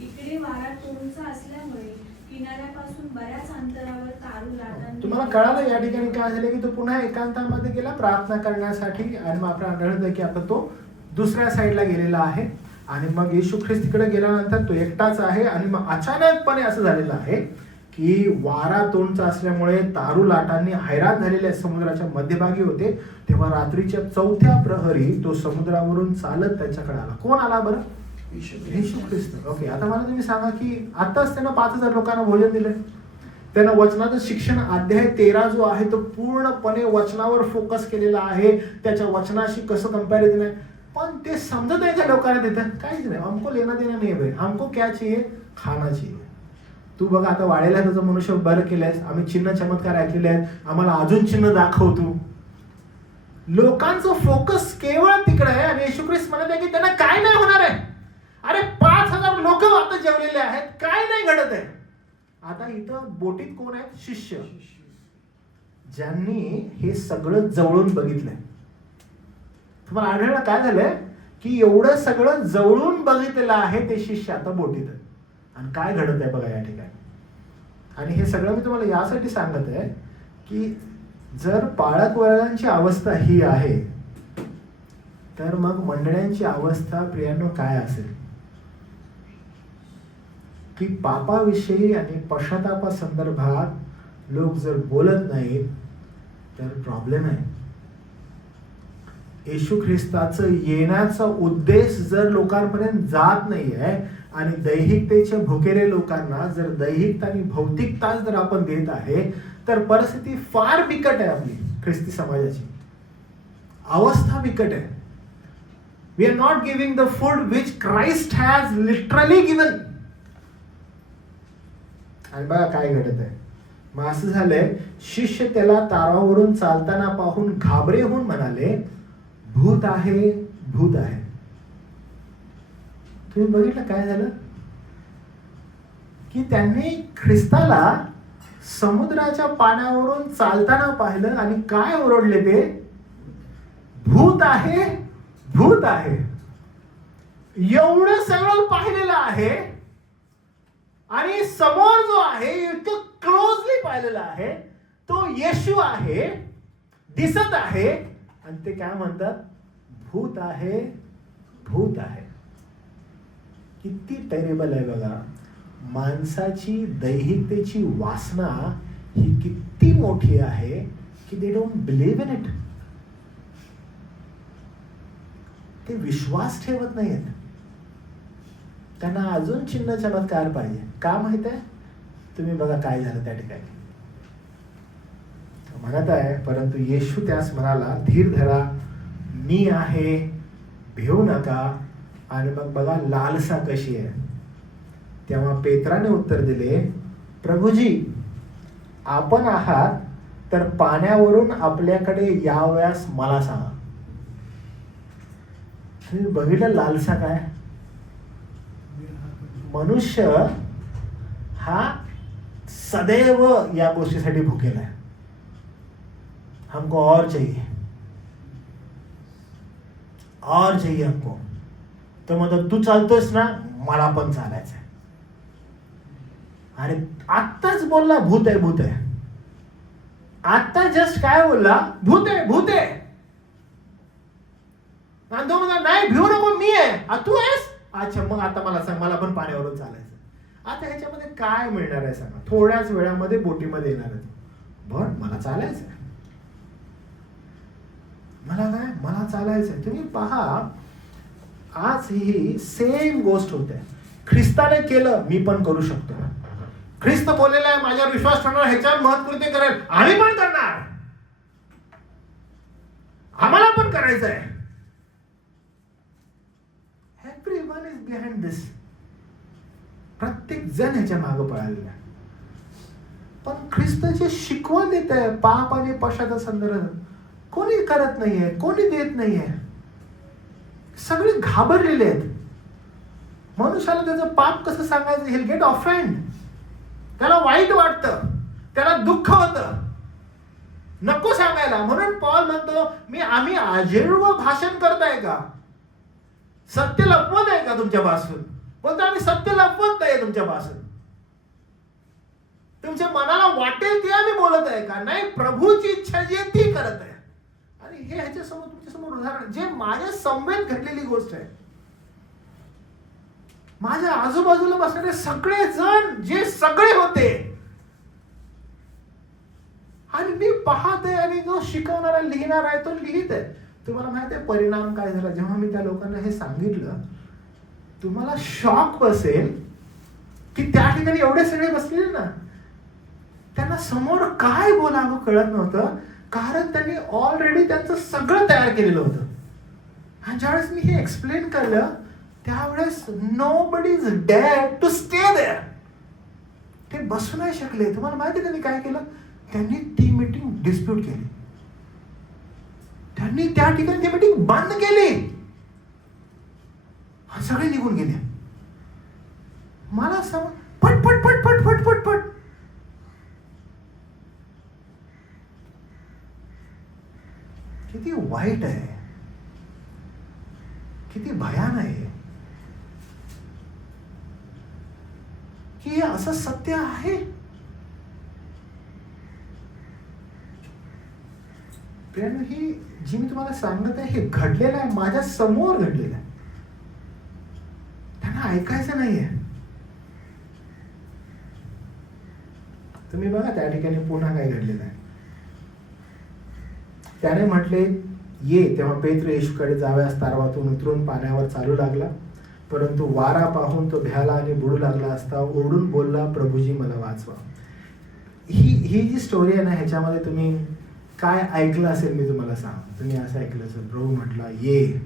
इकडे वारा तोंडचा असल्यामुळे किनाऱ्यापासून बऱ्याच अंतरावर तारू लाटांनी. तुम्हाला कळालं या ठिकाणी काय झालं की तो पुन्हा एकांतामध्ये गेला प्रार्थना करण्यासाठी. आणि मग आपल्याला आढळतं की आता तो दुसऱ्या साईडला गेलेला आहे. आणि मग येशू ख्रिस्त तिकडे गेल्यानंतर तो एकटाच आहे. आणि मग अचानकपणे असं झालेलं आहे की वारा तोंडचा असल्यामुळे तारू लाटांनी हैराण झालेल्या समुद्राच्या मध्यभागी होते. तेव्हा रात्रीच्या 4थ्या प्रहरी तो समुद्रावरून चालत त्यांच्याकडे आला. कोण आला बरं? येशू ख्रिस्त. ओके, आता मला तुम्ही सांगा की आताच त्यानं 5000 लोकांना भोजन दिलं. त्यानं वचनाचं शिक्षण, अध्याय 13 जो आहे तो पूर्णपणे वचनावर फोकस केलेला आहे. त्याच्या वचनाशी कसं कंपॅरिझन आहे. पण ते समजत आहे का लोकांना देतात? काहीच नाही. हमको लेना देना नाही भाई, हमको क्या चाहिए? खाना चाहिए. तू बघा आता वाढेला त्याचं मनुष्य बरं केलंयस, आम्ही चिन्ह चमत्कार ऐकलेले आहेत, आम्हाला अजून चिन्ह दाखव तू. लोकांचं फोकस केवळ तिकडे आहे. आणि येशू ख्रिस्त म्हणत आहे की त्यांना काय नाही होणार आहे. अरे 5000 लोक आता जेवलेले आहेत, काय नाही घडत आहे. आता इथं बोटीत कोण आहेत? शिष्य, ज्यांनी हे सगळं जवळून बघितलंय. तुम्हाला आढळलं काय झालंय की एवढं सगळं जवळून बघितलेलं आहे ते शिष्य आता बोटीत आहे. आणि काय घडत आहे बघा या ठिकाणी. आणि हे सगळं मी तुम्हाला यासाठी सांगत आहे की जर पाळक वर्गांची अवस्था ही आहे तर मग मंडळांची अवस्था प्रियांनो काय असेल की पापाविषयी आणि पश्चातापा संदर्भात लोक जर बोलत नाहीत तर प्रॉब्लेम आहे. येशू ख्रिस्ताचं येण्याचा उद्देश जर लोकांपर्यंत जात नाहीये आणि दैहिकतेच्या भुकेले लोकांना जर दैहिकता आणि भौतिकता जर आपण देत आहे तर परिस्थिती फार बिकट आहे. आपली ख्रिस्ती समाजाची अवस्था बिकट आहे. We are not giving the food which Christ has literally given. आणि बघा काय घडत आहे. मग असं झालंय, शिष्य त्याला तारावरून चालताना पाहून घाबरे होऊन म्हणाले, भूत आहे, भूत आहे. तुम्ही बघितलं काय झालं की त्यांनी ख्रिस्ताला समुद्राच्या पाण्यावरून चालताना पाहिलं आणि काय ओरडले ते? भूत आहे, भूत आहे. एवढं सगळं पाहिलेलं आहे आणि समोर जो आहे इतकं पाहिलेला आहे, तो येशू आहे, दिसत आहे, आणि ते काय म्हणतात, भूत आहे, भूत आहे. किती टेरेबल आहे बघा. माणसाची दैहिकतेची वासना ही किती मोठी आहे की they don't believe in it. ते विश्वास ठेवत नाहीत. त्यांना अजून चिन्ह चमत्कार पाहिजे. का माहित आहे? तुम्ही बघा काय झालं त्या ठिकाणी. म्हणत आहे, परंतु येशू त्यास म्हणाला, धीर धरा, मी आहे, भिवू नका. आणि मग बघा लालसा कशी आहे. तेव्हा पेत्राने उत्तर दिले, प्रभूजी, आपण आहात तर पाण्यावरून आपल्याकडे यावयास मला सांगा. तुम्ही बघितलं लालसा काय? मनुष्य हा सदैव या गोष्टीसाठी भुकेला आहे. हमको और चाहिए, और चाहिए हमको. तो म्हणतो, तू चालतोयस ना, मला पण चालायचंय. अरे आत्ताच बोलला भूत आहे, भूत आहे. आत्ता जस्ट काय बोलला, भूत आहे, भूत आहे. आणि तो म्हणतो, नाही भिवू नको, मी आहे. तू आहेस? अच्छा, मग आता मला सांग, मला पण पाण्यावरून चालायचं. आता ह्याच्यामध्ये काय मिळणार आहे सांगा? थोड्याच वेळामध्ये बोटीमध्ये येणार आहे. पण मला चालायचं, मला काय, मला चालायचंय. तुम्ही पहा, आज ही सेम गोष्ट होते. ख्रिस्ताने केलं, मी पण करू शकतो. ख्रिस्त बोललेला आहे, माझ्यावर विश्वास ठेवणार, ह्याच्यावर महत्कृत्य करेल, आम्ही पण करणार, आम्हाला पण करायचं आहे. एव्हरीवन इज बिहाइंड दिस. प्रत्येक जण ह्याच्या मागे पळालेला आहे. पण ख्रिस्त जे शिकवण देत आहे, पाप आणि पश्चाताप संदर्भात, कोणी करत नाहीये, कोणी देत नाहीये. सगळे घाबरलेले आहेत. मनुष्याला त्याचं पाप कसं सांगायचं, हे'll get offend. त्याला वाईट वाटतं, त्याला दुःख होतं, नको सांगायला. म्हणून पॉल म्हणतो, आम्ही अजेर्व भाषण करताय का? सत्य लपवत आहे का तुमच्यापासून? बोलतो, आम्ही सत्य लपवत नाही तुमच्यापासून. तुमच्या मनाला वाटेल ते आम्ही बोलत आहे का? नाही, प्रभूची इच्छा जी आहे ती करत आहे. आणि हे ह्याच्यासमोर तुमच्यासमोर उदाहरण, जे माझ्या समवेत घडलेली गोष्ट आहे. माझ्या आजूबाजूला बसणारे सगळे जण जे सगळे होते, आणि मी पाहते, आणि जो शिकवणारा लिहिणार आहे तो लिहित आहे. तुम्हाला माहिती आहे परिणाम काय झाला? जेव्हा मी त्या लोकांना हे सांगितलं, तुम्हाला शॉक बसेल की त्या ठिकाणी एवढे सगळे बसलेले ना, त्यांना समोर काय बोलावं कळत नव्हतं, कारण त्यांनी ऑलरेडी त्यांचं सगळं तयार केलेलं होतं. आणि ज्यावेळेस मी हे एक्सप्लेन केलं, त्यावेळेस nobody is dare to stay there. ते बसू नाही शकले. तुम्हाला माहिती आहे त्यांनी काय केलं? त्यांनी ती मीटिंग डिस्प्यूट केली. त्यांनी त्या ठिकाणी ती मीटिंग बंद केली, सगळे निघून गेले. मला सांग, पट पट पट पट पट पट पट. किती वाईट आहे, किती भयान आहे की असं सत्य आहे. ही जी मी तुम्हाला सांगत आहे, हे घडलेलं आहे, माझ्या समोर घडलेलं आहे. त्यांना ऐकायचं नाहीये. तुम्ही बघा त्या ठिकाणी पुन्हा काय घडलेलं आहे. त्याने म्हटले, ये. तेव्हा पेत्र येशूकडे जाव्यास तारवातून उतरून पाण्यावर चालू लागला. परंतु वारा पाहून तो भ्याला आणि बुडू लागला असता ओरडून बोलला, प्रभूजी मला वाचवा. ही जी स्टोरी आहे ना, ह्याच्यामध्ये तुम्ही काय ऐकलं असेल मी तुम्हाला सांग. तुम्ही असं ऐकलं असेल, प्रभू म्हटला ये,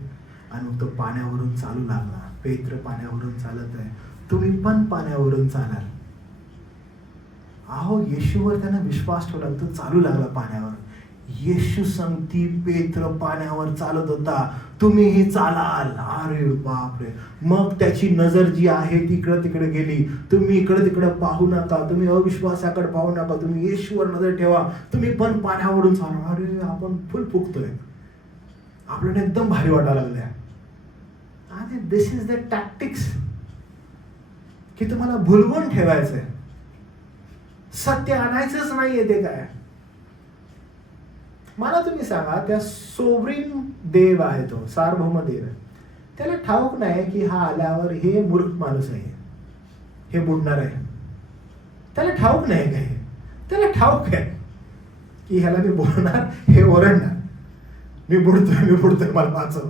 आणि तो पाण्यावरून चालू लागला. पेत्र पाण्यावरून चालत आहे, तुम्ही पण पाण्यावरून चालाल. अहो, येशूवर त्यानं विश्वास ठेवला, तो चालू लागला पाण्यावर. येशू सांगती, पेत्र पाण्यावर चालत होता, तुम्हीही चालाल. अरे बापरे. मग त्याची नजर जी आहे तिकडे तिकडे गेली. तुम्ही इकडे तिकडे पाहू नका, तुम्ही अविश्वासाकडे पाहू नका, तुम्ही येशूवर नजर ठेवा, तुम्ही पण पाण्यावरून चाला. अरे, आपण फुल फुगतोय, आपल्याला एकदम भारी वाटायला लागल्या. आणि दिस इज द टॅक्टिक्स की तुम्हाला भुलवून ठेवायचंय. सत्य आणायचंच नाहीये ते काय. मला तुम्ही सांगा, त्या सोवरीन देव आहे, तो सार्वभौम देव आहे, त्याला ठाऊक नाही की हा आल्यावर हे मूर्ख माणूस आहे, हे बुडणार आहे. त्याला ठाऊक नाही काय, त्याला ठाऊक आहे की ह्याला मी बोलणार, हे ओरडणार, मी बुडतोय मला वाचव.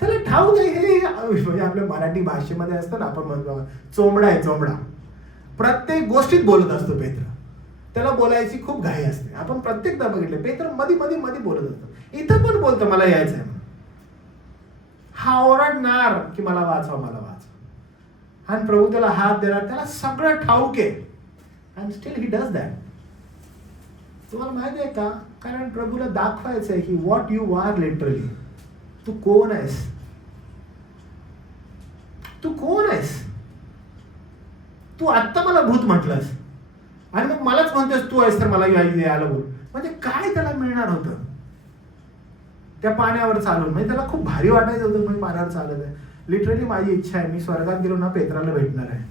त्याला ठाऊक आहे हे. म्हणजे आपल्या मराठी भाषेमध्ये असतं ना, आपण म्हणतो चोमडा आहे, चोमडा. प्रत्येक गोष्टीत बोलत असतो पेत्र. त्याला बोलायची खूप घाई असते. आपण प्रत्येकदा बघितलं पेत्र मध्ये बोलत असतो. इथं पण बोलतो मला यायचं आहे. हा ओरडणार की मला वाचवा, मला वाचवा. आणि प्रभू त्याला हात देणार. त्याला सगळं ठाऊक आहे. And still he does that. तुम्हाला माहिती आहे का, कारण प्रभूला दाखवायचं आहे की व्हॉट यू आर लिटरली. तू कोण आहेस, तू कोण आहेस. तू आत्ता मला भूत म्हटलंस आणि मग मलाच म्हणतोस तू आहेस तर मला यायला बोल. म्हणजे काय त्याला मिळणार होतं त्या पाण्यावर चालून. म्हणजे त्याला खूप भारी वाटायचं होतं, म्हणजे पाण्यावर चालत आहे. लिटरली माझी इच्छा आहे, मी स्वर्गात गेलो ना पेत्राला भेटणार आहे.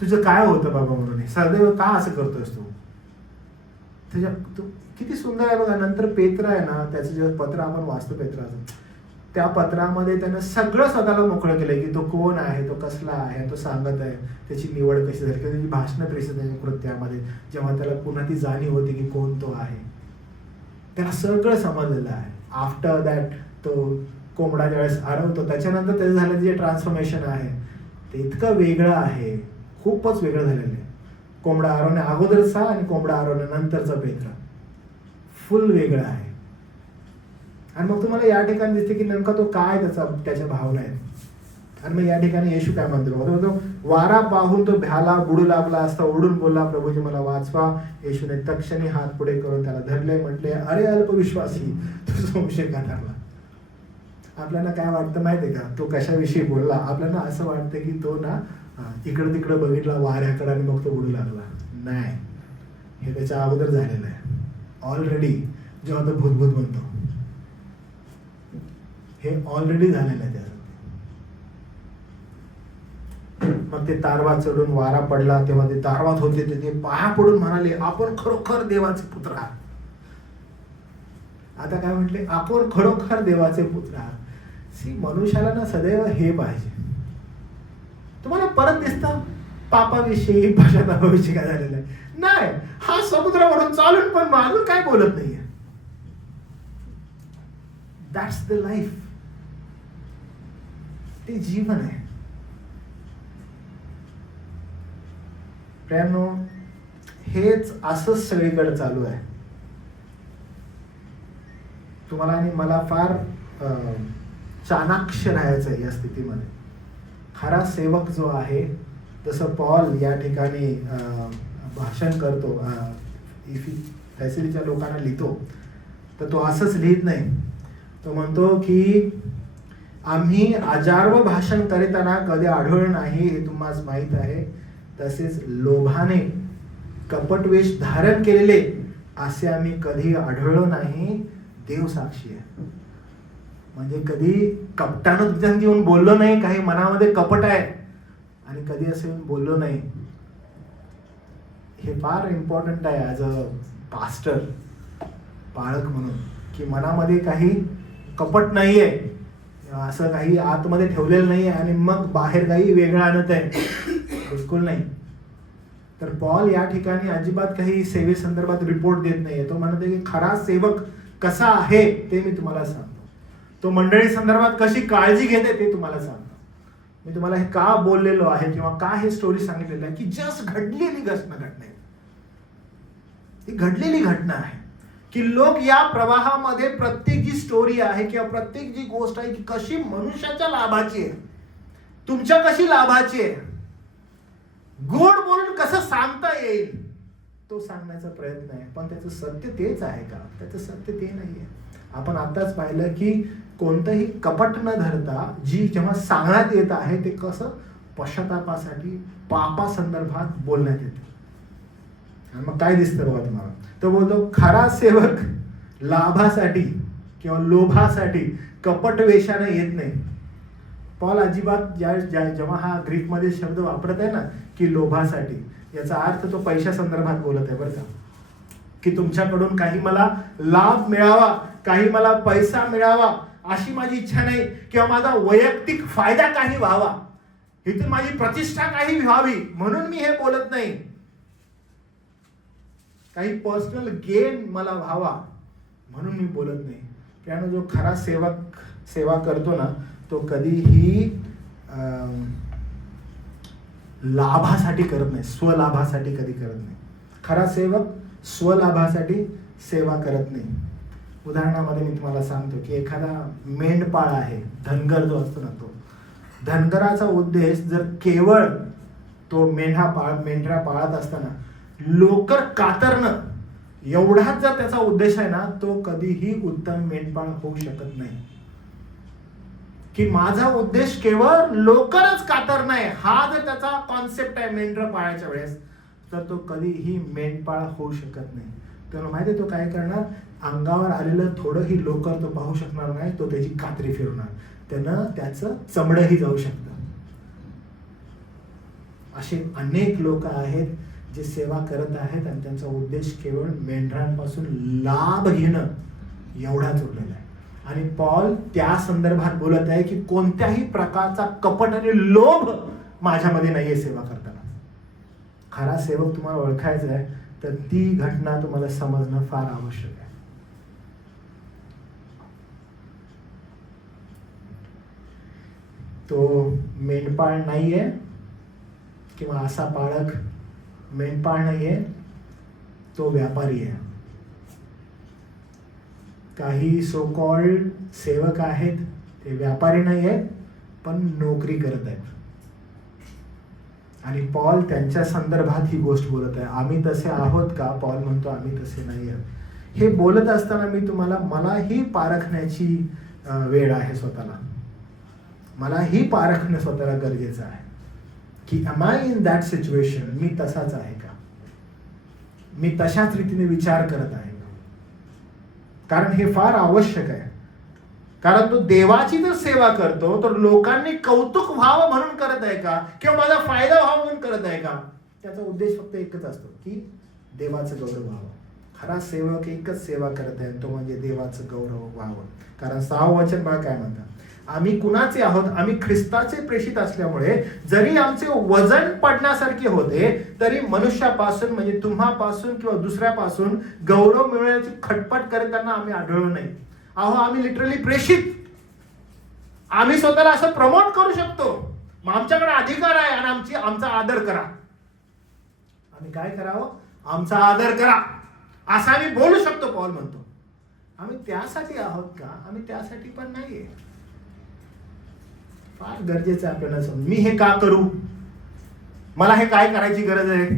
तुझं काय होतं बाबा म्हणून, सदैव का असं करतोस तू. तुझ्या तू किती सुंदर आहे बघा. नंतर पेत्र आहे ना, त्याचं जे पत्र आपण वाचतो पेत्राचं, त्या पत्रामध्ये त्यानं सगळं स्वतःला मोकळं केलंय की तो कोण आहे, तो कसला आहे, तो सांगत आहे त्याची निवड कशी झाली, किंवा त्याची भाषणं प्रेषित त्याच्या कृत्यामध्ये, जेव्हा त्याला पुन्हा ती जाणीव होती की कोण तो आहे. त्याला सगळं समजलेलं आहे. आफ्टर दॅट तो कोंबडा ज्यावेळेस आरवतो, त्याच्यानंतर त्याचं झालं जे ट्रान्सफॉर्मेशन आहे ते इतकं वेगळं आहे, खूपच वेगळं झालेलं आहे. कोंबडा आरवण्या अगोदरचा आणि कोंबडा आरवण्यानंतरचा पेत्र फुल वेगळा आहे. आणि मग तुम्हाला या ठिकाणी दिसते की नेमका तो काय त्याच्या भावना आहेत. आणि मग या ठिकाणी येशू काय म्हणतो, वारा पाहून तो भ्याला बुडू लागला असता ओढून बोलला, प्रभूजी मला वाचवा. येशूने तक्षणी हात पुढे करून त्याला धरले, म्हटले, अरे अल्पविश्वासी, तू संशय का धरला. आपल्याला काय वाटतं माहितीये का, तो कशाविषयी बोलला. आपल्याला असं वाटतं की तो ना इकडं तिकडं बघितला वाऱ्याकडे आणि मग तो उडू लागला. नाही, हे त्याच्या अगोदर झालेलं आहे ऑलरेडी. जेव्हा तो भूतभूत म्हणतो हे ऑलरेडी झालेलं आहे त्याचं. मग ते तारवात चढून वारा पडला तेव्हा ते तारवात होते ते पाया पडून म्हणाले, आपण खरोखर देवाचे पुत्र आहात. आता काय म्हटले, आपण खरोखर देवाचे पुत्र आहात. मनुष्याला ना सदैव हे पाहिजे. तुम्हाला परत दिसतं पापाविषयी पश्चातापाविषयी काय झालेलं आहे. नाही, हा समुद्रावरून चालून पण अजून काय बोलत नाहीये. That's the life. ते जीवन आहे. प्रेमनो, हेच असंच सगळीकडे चालू आहे. तुम्हाला आणि मला फार चाणाक्ष राहायचं आहे या स्थितीमध्ये. खरा सेवक जो आहे, जसं पॉल या ठिकाणी भाषण करतो, फॅसिलिटीच्या लोकांना लिहितो, तर तो असंच लिहित नाही. तो म्हणतो की आम्ही अजार्व भाषण करीताना कधी आढळलं नाही, हे तुम्हाला माहीत आहे. तसेच लोभाने कपटवेश धारण केलेले असे आम्ही कधी आढळलो नाही, देव साक्षी आहे. म्हणजे कधी कपटानं तुझ्यानं येऊन बोललो नाही, काही मनामध्ये कपट आहे आणि कधी असं येऊन बोललो नाही. हे फार इम्पॉर्टंट आहे ॲज अ पास्टर, पाळक म्हणून, की मनामध्ये काही कपट नाहीये, असं काही आतमध्ये ठेवलेलं नाही आणि मग बाहेर काही वेगळं आणत आहे, बिलकुल नाही. तर पॉल या ठिकाणी अजिबात काही सेवेसंदर्भात रिपोर्ट देत नाहीये. तो म्हणतो की खरा सेवक कसा आहे ते मी तुम्हाला सांगतो. तो मंडळी संदर्भात कशी काळजी घेते ते तुम्हाला सांगतो. मी तुम्हाला हे का बोललेलो आहे किंवा का हे स्टोरी सांगितलेलं आहे की जस्ट घडलेली घटना आहे. ही घडलेली घटना आहे की लोक या प्रवाहामध्ये प्रत्येक जी स्टोरी आहे किंवा प्रत्येक जी गोष्ट आहे की कशी मनुष्याच्या लाभाची आहे, तुमच्या कशी लाभाची आहे, गोड बोलून कसं सांगता येईल तो सांगण्याचा प्रयत्न आहे. पण त्याचं सत्य तेच आहे का? त्याचं सत्य ते नाहीये. आपण आताच पाहिलं की कोणतंही कपट न धरता जी जेव्हा सांगण्यात येत आहे ते कसं पश्चातापासाठी पापासंदर्भात बोलण्यात येतं. आणि मग काय दिसतं बघा तुम्हाला, तो बोलतो खरा सेवक लाभासाठी किंवा लोभासाठी कपट वेशाने येत नाही. पॉल अजिबात जेव्हा हा ग्रीकमध्ये शब्द वापरत आहे ना की लोभासाठी, याचा अर्थ तो पैशा संदर्भात बोलत आहे बरं का, की तुमच्याकडून काही मला लाभ मिळावा, काही मला पैसा मिळावा अशी माझी इच्छा नाही, किंवा माझा वैयक्तिक फायदा काही व्हावा, इथून माझी प्रतिष्ठा काही व्हावी म्हणून मी हे बोलत नाही, काही पर्सनल गेन मला व्हावा म्हणून मी बोलत नाही. कारण जो खरा सेवा करतो ना तो कधीही लाभासाठी करत नाही, स्वलाभासाठी कधी करत नाही. खरा सेवक स्वलाभासाठी सेवा करत नाही. उदाहरणामध्ये मी तुम्हाला सांगतो की एखादा मेंढपाळ आहे, धनगर जो असतो ना, तो धनगराचा उद्देश जर केवळ तो मेंढरा पाळत असताना लोकर कातरणं एवढाच जर त्याचा उद्देश आहे ना, तो कधीही उत्तम मेंढपाळ होऊ शकत नाही. की माझा उद्देश केवळ लोकरच कातरणं आहे, हा जर त्याचा कॉन्सेप्ट आहे मेंढर पाळायच्या वेळेस, तर तो कधीही मेंढपाळ होऊ शकत नाही. त्याला माहिती आहे तो काय करणार, अंगावर आलेलं थोडंही लोकर तो पाहू शकणार नाही, तो त्याची कात्री फिरवणार, त्यानं त्याचं चमडंही जाऊ शकतं. असे अनेक लोक आहेत जे सेवा करत आहेत आणि त्यांचा उद्देश केवळ मेंढरांपासून लाभ घेणं एवढाच उरलेला आहे. आणि पॉल त्या संदर्भात बोलत आहे की कोणत्याही प्रकारचा कपट आणि लोभ माझ्यामध्ये नाहीये सेवा करताना. खरा सेवक तुम्हाला ओळखायचा आहे तर ती घटना तुम्हाला समजणं फार आवश्यक आहे. तो मेंढपाळ नाहीये किंवा असा पाळक मेंढपाळ नाहीये, तो व्यापारी आहे. काही सो कॉल्ड सेवक आहेत ते व्यापारी नाही आहेत पण नोकरी करत आहेत. आणि पॉल त्यांच्या संदर्भात ही गोष्ट बोलत आहे. आम्ही तसे आहोत का? पॉल म्हणतो आम्ही तसे नाही आहोत. हे बोलत असताना मी तुम्हाला मलाही पारखण्याची वेळ आहे स्वतःला. मलाही पारखणं स्वतःला गरजेचं आहे की am I in that situation, मी तसाच आहे का, मी तशाच रीतीने विचार करत आहे का. कारण हे फार आवश्यक आहे. कारण तो देवाची जर सेवा करतो तर लोकांनी कौतुक व्हावं म्हणून करत आहे का, किंवा माझा फायदा व्हावा म्हणून करत आहे का. त्याचा उद्देश फक्त एकच असतो की देवाचं गौरव व्हावं. खरा सेवक एकच सेवा करत आहे, तो म्हणजे देवाचं गौरव व्हावं. कारण 6वं वचन बघा काय म्हणतात, आम्ही कुणाचे आहोत, आम्ही ख्रिस्ताचे प्रेषित असल्यामुळे जरी आमचे वजन पडण्यासारखे होते तरी मनुष्यापासून म्हणजे तुम्हापासून किंवा दुसऱ्यापासून गौरव मिळवण्याची खटपट करताना आम्ही आढळलो नाही. अहो आम्ही लिटरली प्रेषित, आम्ही स्वतःला असं प्रमोट करू शकतो, मग आमच्याकडे अधिकार आहे आणि आमचा आदर करा. आम्ही काय करावं, आमचा आदर करा असं आम्ही बोलू शकतो. पॉल म्हणतो आम्ही त्यासाठी आहोत का, आम्ही त्यासाठी पण नाहीये. फार गरजेचं आहे आपल्याला समजून. मी हे का करू, मला हे काय करायची गरज आहे,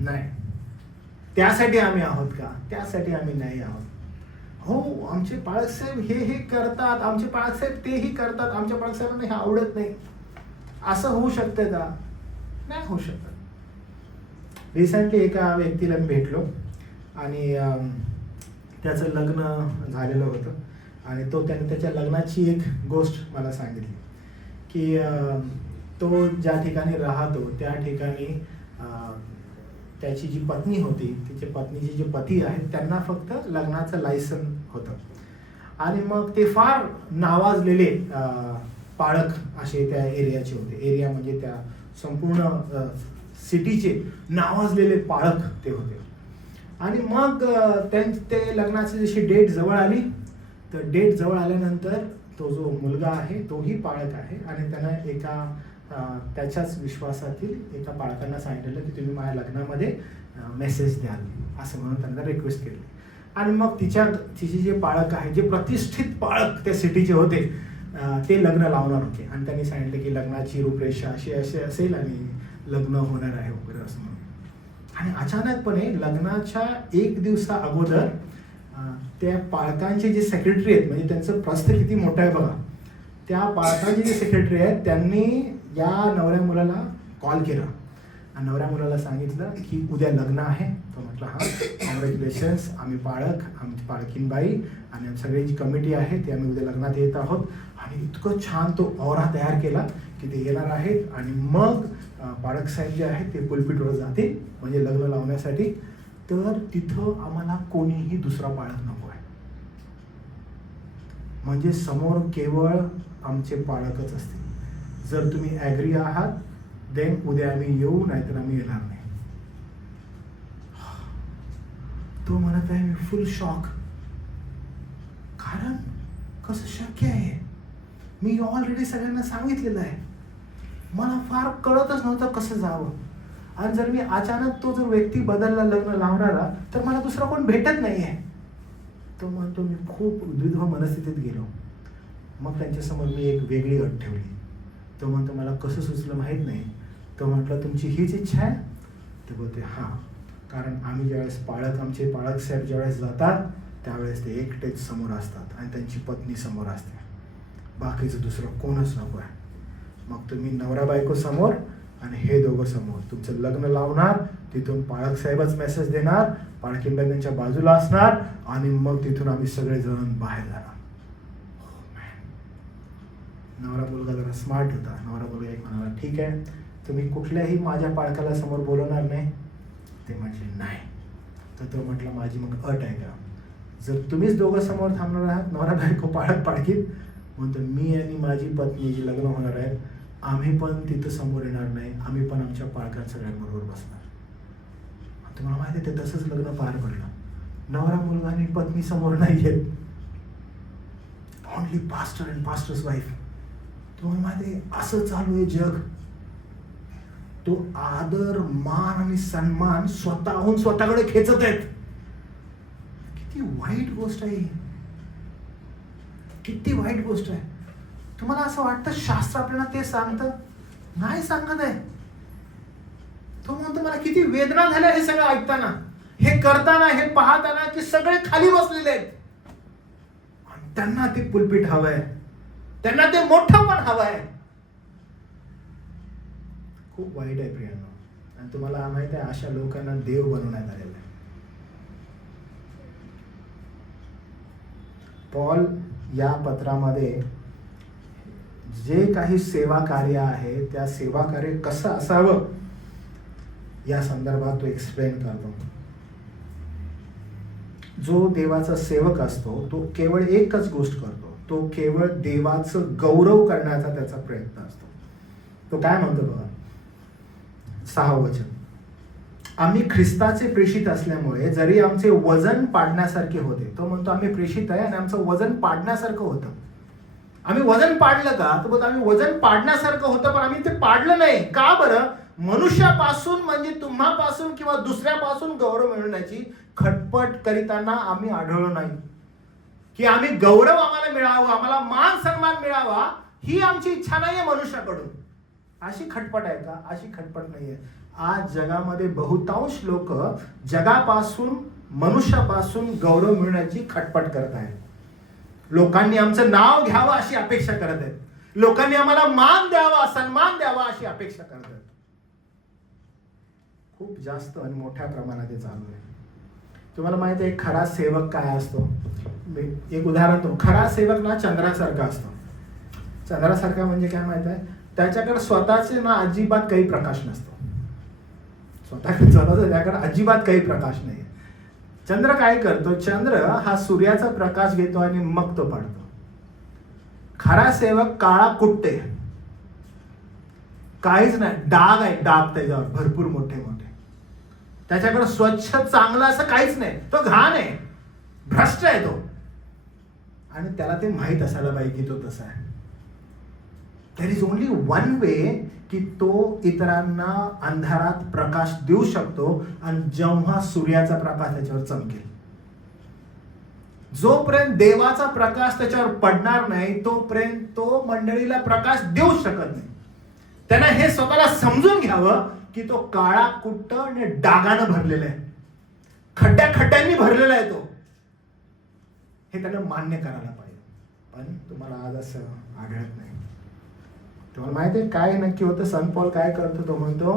नाही. त्यासाठी आम्ही आहोत का, त्यासाठी आम्ही नाही आहोत. हो आमचे बाळासाहेब हे करतात, आमचे बाळासाहेब तेही करतात, आमच्या बाळासाहेबांना हे आवडत नाही, असं होऊ शकतं का, नाही होऊ शकत. रिसेंटली एका व्यक्तीला मी भेटलो आणि त्याचं लग्न झालेलं होतं आणि त्याने त्याच्या लग्नाची एक गोष्ट मला सांगितली की तो ज्या ठिकाणी राहतो त्या ठिकाणी त्याची जी पत्नी होती, तिच्या पत्नीचे जे पती आहेत त्यांना फक्त लग्नाचं लायसन होतं. आणि मग ते फार नावाजलेले पाळक असे त्या एरियाचे होते. एरिया म्हणजे त्या संपूर्ण सिटीचे नावाजलेले पाळक ते होते. आणि मग ते लग्नाची जशी डेट जवळ आली तर डेट जवळ आल्यानंतर तो जो मुलगा आहे तोही पाळक आहे आणि त्यानं त्याच्याच विश्वासातील एका पाळकांना सांगितलेलं की तुम्ही माझ्या लग्नामध्ये मेसेज द्याल असं म्हणून त्यांना रिक्वेस्ट केली. आणि मग तिचे जे पाळक आहे, जे प्रतिष्ठित पाळक त्या सिटीचे होते, ते लग्न लावणार होते आणि त्यांनी सांगितलं की लग्नाची रूपरेषा अशी असेल आणि लग्न होणार आहे वगैरे असं म्हणून. आणि अचानकपणे लग्नाच्या 1 दिवसा अगोदर त्या पाळकांचे जे सेक्रेटरी आहेत, म्हणजे त्यांचं प्रस्थ किती मोठं आहे बघा, त्या पाळकांचे जे सेक्रेटरी आहेत त्यांनी या नवऱ्या मुलाला कॉल केला आणि नवऱ्या मुलाला सांगितलं की उद्या लग्न आहे. तो म्हटलं हां कॉंग्रॅच्युलेशन्स, आम्ही पाळक, आमची पाळकीनबाई आणि सगळी जी कमिटी आहे ती आम्ही उद्या लग्नात येत आहोत आणि इतकं छान तो ऑरा तयार केला की ते येणार आहेत आणि मग पाळक साहेब जे आहेत ते पुलपीटवर जातील म्हणजे लग्न लावण्यासाठी. तर तिथं आम्हाला कोणीही दुसरा पाळक नको आहे, म्हणजे समोर केवळ आमचे पाळकच असतील. जर तुम्ही ॲग्री आहात देन उद्या आम्ही येऊ, नाहीतर आम्ही येणार नाही. तो म्हणत आहे मी फुल शॉक, कारण कसं शक्य आहे, मी ऑलरेडी सगळ्यांना सांगितलेलं आहे, मला फार कळतच नव्हतं कसं जावं. आणि जर मी अचानक तो जर व्यक्ती बदलला लग्न लावणारा तर मला दुसरा कोण भेटत नाही आहे. तो म्हणतो मी खूप द्विधा मनस्थितीत गेलो. मग त्यांच्यासमोर मी एक वेगळी अट ठेवली. तो म्हणतो मला कसं सुचलं माहीत नाही. तो म्हटलं तुमची हीच इच्छा आहे? ते बोलते हां, कारण आम्ही ज्यावेळेस आमचे पाळक साहेब ज्यावेळेस जातात त्यावेळेस ते एकटेच समोर असतात आणि त्यांची पत्नी समोर असते, बाकीचं दुसरं कोणच नको आहे. मग तुम्ही नवरा बायको समोर आणि हे दोघं समोर तुमचं लग्न लावणार, तिथून पाळक साहेबच मेसेज देणार, पाळकीणबाई त्यांच्या बाजूला असणार आणि मग तिथून आम्ही सगळेजण बाहेर जाणार. नवरा मुलगा जरा स्मार्ट होता. नवरा मुलगा एक म्हणाला ठीक आहे, तुम्ही कुठल्याही माझ्या पाळकाला समोर बोलवणार नाही? ते म्हटले नाही. तर तो म्हटलं माझी मग अट आहे का, जर तुम्हीच दोघं समोर थांबणार आहात नवरा बायको पाळक पाळकीत, म्हणतो मी आणि माझी पत्नी जी लग्न होणार आहेत आम्ही पण तिथं समोर येणार नाही, आम्ही पण आमच्या पाळकात सगळ्यांबरोबर बसणार. तुम्हाला माहिती आहे ते तसंच लग्न पार पडलं. नवरा मुलगा आणि पत्नी समोर नाही येत, only pastor and pastors wife. तुम्हाला माहिती आहे असं चालू आहे जग. तो आदर मान आणि सन्मान स्वतःहून स्वतःकडे खेचत आहेत. किती वाईट गोष्ट आहे, किती वाईट गोष्ट आहे. तुम्हाला असं वाटतं शास्त्र आपल्याला ते सांगतं? नाही सांगत आहे. तो म्हणतो मला किती वेदना झाल्या हे सगळं ऐकताना, हे करताना, हे पाहताना की सगळे खाली बसलेले आहेत आणि त्यांना ते पुलपीट हवंय, त्यांना ते मोठं पण हवंय. खूप वाईट आहे प्रियांनो. आणि तुम्हाला माहित आहे अशा लोकांना देव बनवण्यात आलेला आहे. पॉल या पत्रामध्ये जे काही सेवा कार्य आहे त्या सेवा कार्य कसं असावं या संदर्भात तो एक्सप्लेन करतो. जो देवाचा सेवक असतो तो केवळ एकच गोष्ट करतो, तो केवळ देवाचं गौरव करण्याचा त्याचा प्रयत्न असतो. तो काय म्हणतो बघा, 6 वचन, आम्ही ख्रिस्ताचे प्रेषित असल्यामुळे जरी आमचे वजन पाडण्यासारखे होते. तो म्हणतो आम्ही प्रेषित आहे आणि आमचं वजन पाडण्यासारखं होतं. आम्ही वजन पाडलं का? तर बोलतो आम्ही वजन पाडण्यासारखं होतं पण आम्ही ते पाडलं नाही. का बरं? मनुष्यापासून म्हणजे तुम्हापासून किंवा दुसऱ्यापासून गौरव मिळवण्याची खटपट करीताना आम्ही आढळलो नाही. की आम्ही गौरव आम्हाला मिळावा, आम्हाला मान सन्मान मिळावा ही आमची इच्छा नाहीये मनुष्याकडून. अशी खटपट आहे का? अशी खटपट नाहीये. आज जगामध्ये बहुतांश लोक जगापासून मनुष्यापासून गौरव मिळवण्याची खटपट करत आहेत. लोकांनी आमचं नाव घ्यावं अशी अपेक्षा करत आहेत. लोकांनी आम्हाला मान द्यावा, सन्मान द्यावा अशी अपेक्षा करत आहेत. खूप जास्त आणि मोठ्या प्रमाणात हे चालू आहे. तुम्हाला माहिती आहे खरा सेवक काय असतो? एक उदाहरण तो, खरा सेवक ना चंद्रासारखा असतो. चंद्रासारखा म्हणजे काय माहित आहे? त्याच्याकडे स्वतःचे ना अजिबात काही प्रकाश नसतो. स्वतःकडे त्याकडे अजिबात काही प्रकाश नाही. चंद्र काय करतो? चंद्र हा सूर्याचा प्रकाश घेतो आणि मग तो पडतो. खरा सेवक काळा कुट्टे, काहीच नाही, डाग आहे, डाग त्याच्यावर भरपूर मोठे मोठे. त्याच्याकडे स्वच्छ चांगलं असं काहीच नाही, तो घाण आहे, भ्रष्ट आहे तो. आणि त्याला ते माहित असायला पाहिजे की तो तसा आहे. There is only one way की तो इतरांना अंधारात प्रकाश देऊ शकतो आणि जेव्हा सूर्याचा प्रकाश त्याच्यावर चमकेल. जोपर्यंत देवाचा प्रकाश त्याच्यावर पडणार नाही तोपर्यंत तो मंडळीला प्रकाश देऊ शकत नाही. त्यानं हे स्वतःला समजून घ्यावं की तो काळा कुट्ट आणि डागानं भरलेला आहे, खड्ड्यांनी भरलेला आहे तो. हे त्यानं मान्य करायला पाहिजे. पण तुम्हाला आज असं आढळत नाही. तुम्हाला माहिती आहे काय नक्की होतं? संत पॉल काय करतो? तो म्हणतो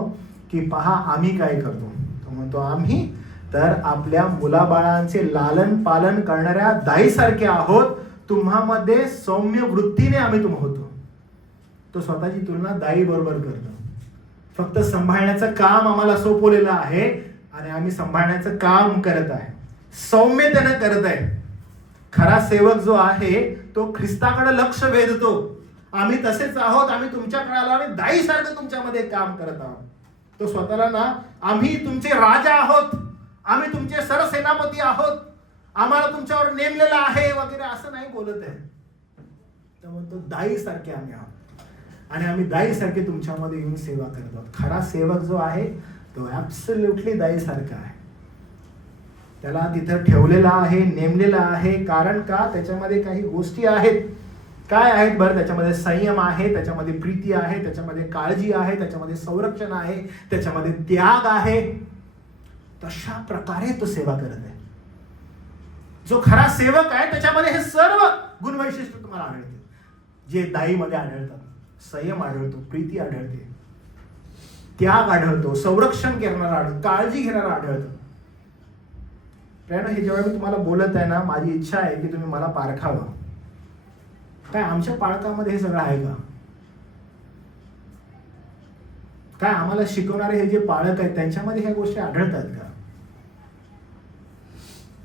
की पहा आम्ही काय करतो. तो म्हणतो आम्ही तर आपल्या मुलाबाळांचे लालन पालन करणाऱ्या दाईसारखे आहोत. तुम्हामध्ये सौम्य वृत्तीने आम्ही होतो. तो स्वतःची तुलना दाई बरोबर करतो. फक्त सांभाळण्याचं काम आम्हाला सोपवलेलं आहे आणि आम्ही सांभाळण्याचं काम करत आहे, सौम्यतेने करत आहे. खरा सेवक जो आहे तो ख्रिस्ताकडे लक्ष वेधतो. आम्ही तसेच आहोत, आम्ही तुमच्याकडे आलो आणि दाईसारखं तुमच्यामध्ये काम करत आहोत. तो स्वतःला ना आम्ही तुमचे राजा आहोत, आम्ही तुमचे सरसेनापती आहोत, आम्हाला तुमच्यावर नेमलेलं आहे वगैरे असं नाही बोलत आहे. त्यामुळे तो दाईसारखे आम्ही आहोत आणि आम्ही दाईसारखे तुमच्यामध्ये येऊन सेवा करत आहोत. खरा सेवक जो आहे तो ऍब्सोल्युटली दाईसारखा आहे. त्याला तिथं ठेवलेला आहे, नेमलेला आहे. कारण का? त्याच्यामध्ये काही गोष्टी आहेत. काय आहेत बरं? त्याच्यामध्ये संयम आहे, त्याच्यामध्ये प्रीती आहे, त्याच्यामध्ये काळजी आहे, त्याच्यामध्ये संरक्षण आहे, त्याच्यामध्ये त्याग आहे. तशा प्रकारे तो सेवा करत आहे. जो खरा सेवक आहे त्याच्यामध्ये हे सर्व गुणवैशिष्ट्य तुम्हाला आढळते जे दाईमध्ये आढळतात. संयम आढळतो, प्रीती आढळते, त्याग आढळतो, संरक्षण करणारा आढळतो, काळजी घेणारा आढळतो. हे जेव्हा मी तुम्हाला बोलत आहे ना, माझी इच्छा आहे की तुम्ही मला पारखावं. काय आमच्या पाळकामध्ये हे सगळं आहे का? काय आम्हाला शिकवणारे हे जे पाळक आहेत त्यांच्यामध्ये ह्या गोष्टी आढळतात का?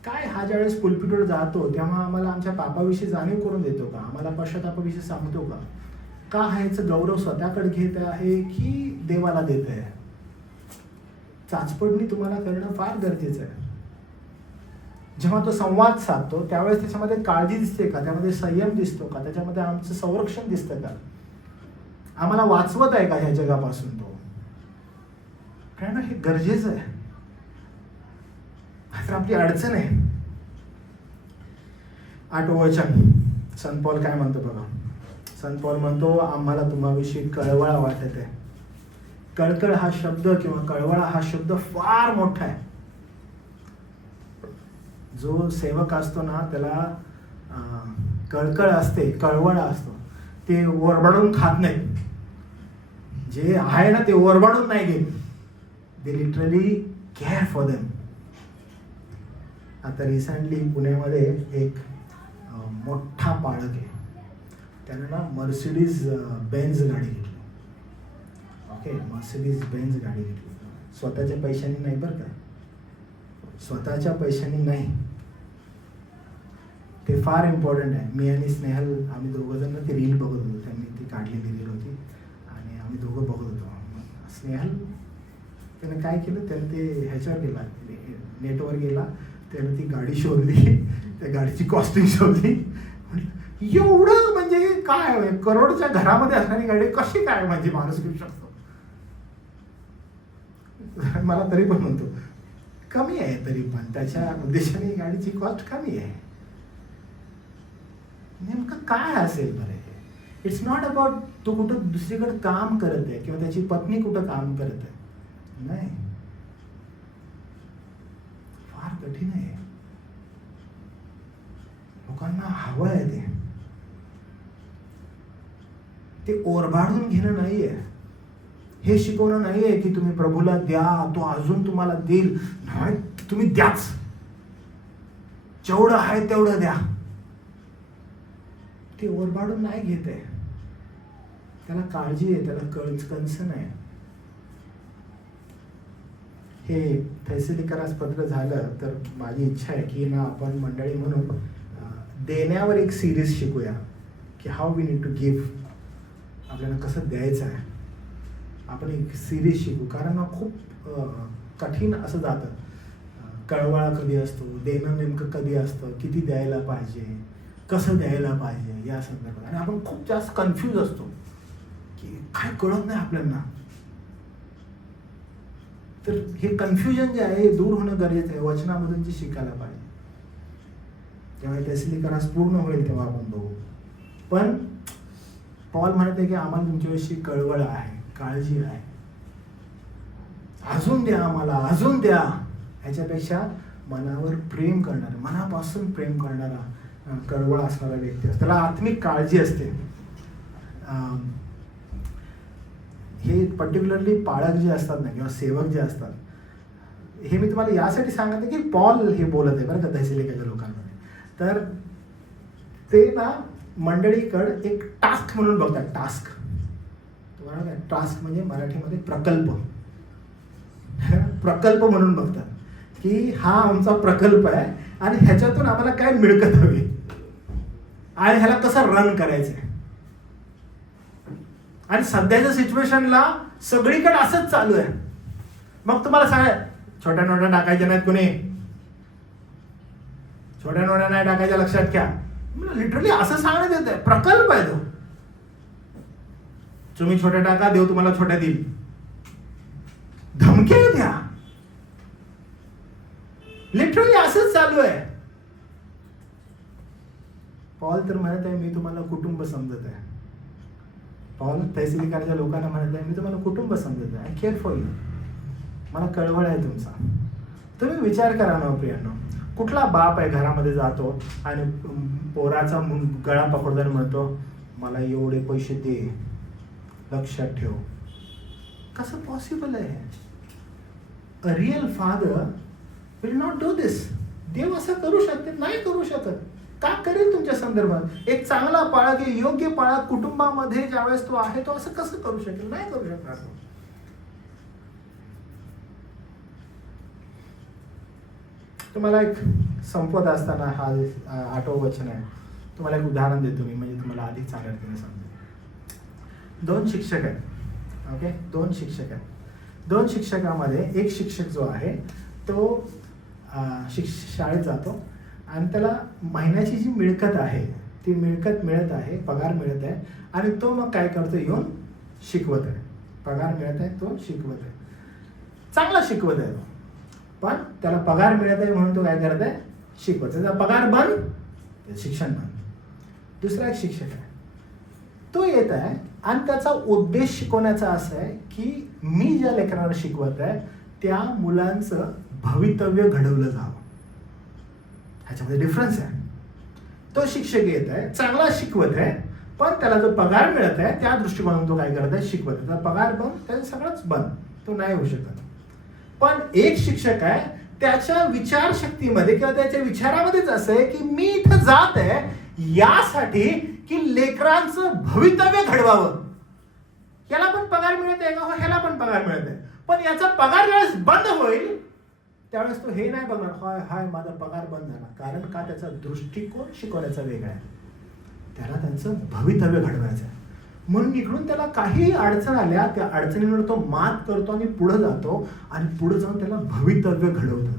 काय हा ज्यावेळेस पुलपिटवर जातो तेव्हा आम्हाला आमच्या पापाविषयी जाणीव करून देतो का? आम्हाला पश्चातापाविषयी सांगतो का? का ह्याचं गौरव स्वतःकडे घेत आहे की देवाला देत आहे? चाचपडणी तुम्हाला करणं फार गरजेचं आहे. जेव्हा तो संवाद साधतो त्यावेळेस त्याच्यामध्ये काळजी दिसते का? त्यामध्ये संयम दिसतो का? त्याच्यामध्ये आमचं संरक्षण दिसतं का? आम्हाला वाचवत आहे का ह्या जगापासून तो? कारण हे गरजेचं आहे. तर आपली अडचण आहे. 8वं वचन संत पौल काय म्हणतो बघा. संत पौल म्हणतो आम्हाला तुम्हाविषयी कळवळा वाटत आहे. कळकळ हा शब्द किंवा कळवळा हा शब्द फार मोठा आहे. जो सेवक असतो ना त्याला कळकळ असते, कळवळा असतो. ते ओरबाडून खात नाही. जे आहे ना ते ओरबाडून नाही घेत. They literally care for them. आता रिसेंटली पुण्यामध्ये एक मोठा पाळक आहे. त्यानं ना मर्सिडीज बेन्झ गाडी घेतली. ओके, मर्सिडीज बेन्झ गाडी घेतली. स्वतःच्या पैशांनी नाही बरं का, स्वतःच्या पैशांनी नाही. ते फार इम्पॉर्टंट आहे. मी आणि स्नेहल आम्ही दोघं जण ती रील बघत होतो. त्यांनी ती काढलेली रील होती आणि आम्ही दोघं बघत होतो. स्नेहल त्याने काय केलं, त्याने ते ह्याच्यावर गेला, नेटवर गेला, त्याने ती गाडी शोधली, त्या गाडीची कॉस्टिंग शोधली. एवढं म्हणजे काय, करोडच्या घरामध्ये असणारी गाडी कशी काय म्हणजे माणूस घेऊ शकतो? मला तरी पण म्हणतो कमी आहे, तरी पण त्याच्या उद्देशाने गाडीची कॉस्ट कमी आहे. नेमकं काय असेल बरं? इट्स नॉट अबाउट तो कुठं दुसरीकडे काम करत आहे किंवा त्याची पत्नी कुठं काम करत आहे. नाही, फार कठीण आहे. लोकांना हवं आहे ते ओरबाडून घेणं नाहीये. हे शिकवणं नाहीये की तुम्ही प्रभूला द्या, तो अजून तुम्हाला देईल. नाही, तुम्ही द्याच, जेवढं आहे तेवढं द्या. ते ओरबाडून नाही घेत आहे. त्याला काळजी आहे, त्याला कन्सर्न आहे. हे थेसलिकरास पत्र झालं तर माझी इच्छा आहे की ना आपण मंडळी म्हणून देण्यावर एक सिरीज शिकूया की how we need to give. आपल्याला कसं द्यायचं आहे आपण एक सिरीज शिकू. कारण खूप कठीण असं जातं. कळवळा कधी असतो, देणं नेमकं कधी असतं, किती द्यायला पाहिजे, कसं द्यायला पाहिजे या संदर्भात. आणि आपण खूप जास्त कन्फ्यूज असतो की काय कळत नाही आपल्याला. तर हे कन्फ्युजन जे आहे हे दूर होणं गरजेचं आहे. वचनामधून जे शिकायला पाहिजे. जेव्हा थेसलिकरास पूर्ण होईल तेव्हा आपण बघू. पण पॉल म्हणत आहे की आम्हाला तुमच्याविषयी कळवळ आहे, काळजी आहे. अजून द्या आम्हाला, अजून द्या. ह्याच्यापेक्षा मनावर प्रेम करणारा, मनापासून प्रेम करणारा, कळवळ असणारा व्यक्ती असतो. त्याला आत्मिक काळजी असते. हे पर्टिक्युलरली पाळक जे असतात ना किंवा सेवक जे असतात, हे मी तुम्हाला यासाठी सांगते की पॉल हे बोलत आहे बरं का थेसलोनिकेच्या लोकांमध्ये. तर ते ना मंडळीकडे एक टास्क म्हणून बघतात. टास्क तुम्हाला काय टास्क म्हणजे मराठीमध्ये प्रकल्प प्रकल्प म्हणून बघतात की हा आमचा प्रकल्प आहे आणि ह्याच्यातून आम्हाला काय मिळकत हवी आणि ह्याला कसं रन करायचं आहे. आणि सध्याच्या सिच्युएशनला सगळीकडे असंच चालू आहे. मग तुम्हाला सांगा छोट्या नोट्या टाकायच्या नाहीत कोणी, छोट्या नोट्या नाही टाकायच्या लक्षात घ्या. लिटरली असं सांगण्यात येत आहे. प्रकल्प आहे तो. तुम्ही छोट्या टाका, देव तुम्हाला छोट्या देईल. धमक्या द्या. लिटरली असंच चालू आहे. पॉल तर म्हणत आहे मी तुम्हाला कुटुंब समजत आहे. पॉल थेसलोनिकेच्या लोकांना म्हणत आहे मी तुम्हाला कुटुंब समजत आहे. Care for you. मला कळवळ आहे तुमचा. तुम्ही विचार करा ना प्रियांनो, कुठला बाप आहे घरामध्ये जातो आणि पोराचा गळा पकडतो आणि म्हणतो मला एवढे पैसे दे, लक्षात ठेव. कसं पॉसिबल आहे? A real father will not do this. देव असं करू शकते? नाही करू शकत. का करेल तुमच्या संदर्भात? एक चांगला पाळक, एक योग्य पाळक कुटुंबामध्ये ज्यावेळेस तो आहे, तो असं कसं करू शकेल? नाही करू शकणार. तुम्हाला एक संपत असताना हा 8वं वचन आहे. तुम्हाला एक उदाहरण देतो मी, म्हणजे तुम्हाला अधिक चांगल्या रीतीने समजेल. 2 शिक्षक आहेत. ओके, 2 शिक्षक आहेत. 2 शिक्षकामध्ये एक शिक्षक जो आहे तो शाळेत जातो आणि त्याला महिन्याची जी मिळकत आहे ती मिळकत मिळत आहे, पगार मिळत आहे आणि तो मग काय करतो, येऊन शिकवत आहे. पगार मिळत आहे, तो शिकवत आहे, चांगला शिकवत आहे. पण त्याला पगार मिळत आहे म्हणून तो काय करत आहे, शिकवत. त्याचा पगार बंद, शिक्षण बंद. दुसरा एक शिक्षक आहे, तो येत आहे आणि त्याचा उद्देश शिकवण्याचा असा आहे की मी ज्या लेकरांना शिकवत आहे त्या मुलांचं भवितव्य घडवलं जावं. ह्याच्यामध्ये डिफरन्स आहे. तो शिक्षक येत आहे, चांगला शिकवत आहे, पण त्याला जो पगार मिळत आहे त्या दृष्टिकोनातून तो काय करत आहे, शिकवत आहे. त्याचा पगार बंद, त्याचं सगळंच बंद, तो नाही होऊ शकत. पण एक शिक्षक आहे, त्याच्या विचारशक्तीमध्ये किंवा त्याच्या विचारामध्येच असं आहे की मी इथं जात आहे यासाठी की लेकरांचं भवितव्य घडवावं. याला पण पगार मिळत आहे का? ह्याला पण पगार मिळत आहे, पण याचा पगार ज्यावेळेस बंद होईल त्यावेळेस तो हे नाही बघणार हाय हाय माझा पगार बंद झाला. कारण का? त्याचा दृष्टिकोन शिकवण्याचा वेगळा आहे. त्याला त्यांचं भवितव्य घडवायचं आहे. म्हणून इकडून त्याला काही अडचण आल्या त्या अडचणींवर तो मात करतो आणि पुढे जातो आणि पुढे जाऊन त्याला भवितव्य घडवतो.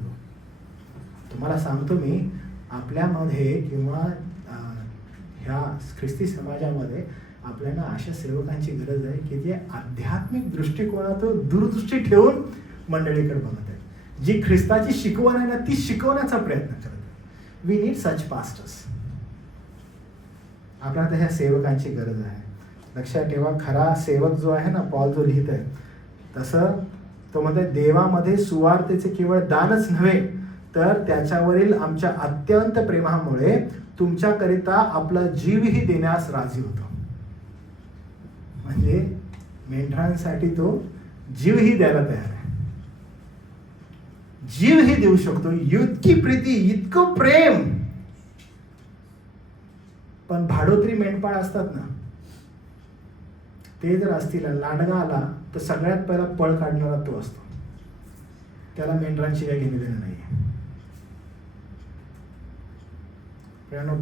तुम्हाला सांगतो मी, आपल्यामध्ये किंवा ह्या ख्रिस्ती समाजामध्ये आपल्याला अशा सेवकांची गरज आहे की जे आध्यात्मिक दृष्टिकोनातून दूरदृष्टी ठेवून मंडळीकडे बघत आहेत. जी ख्रिस्ताची शिकवण आहे ना ती शिकवण्याचा प्रयत्न करत आहेत. We need such pastors. आपल्याला ह्या सेवकांची गरज आहे. लक्षात ठेवा, खरा सेवक जो आहे ना, पॉल जो लिहित आहे तसं तो म्हणते देवामध्ये सुवार्तेचे केवळ दानच नव्हे तर त्याच्यावरील आमच्या अत्यंत प्रेमामुळे तुमच्याकरिता आपला जीवही देण्यास राजी होतो. म्हणजे मेंढरांसाठी तो जीवही द्यायला तयार आहे. जीवही देऊ शकतो. इतकी प्रीती, इतकं प्रेम. पण भाडोत्री मेंढपाळ असतात ना, ते जर असतील, लांडगा आला तर सगळ्यात पहिला पळ काढणारा तो असतो. त्याला मेंढरांची काही घेणे देणं नाही.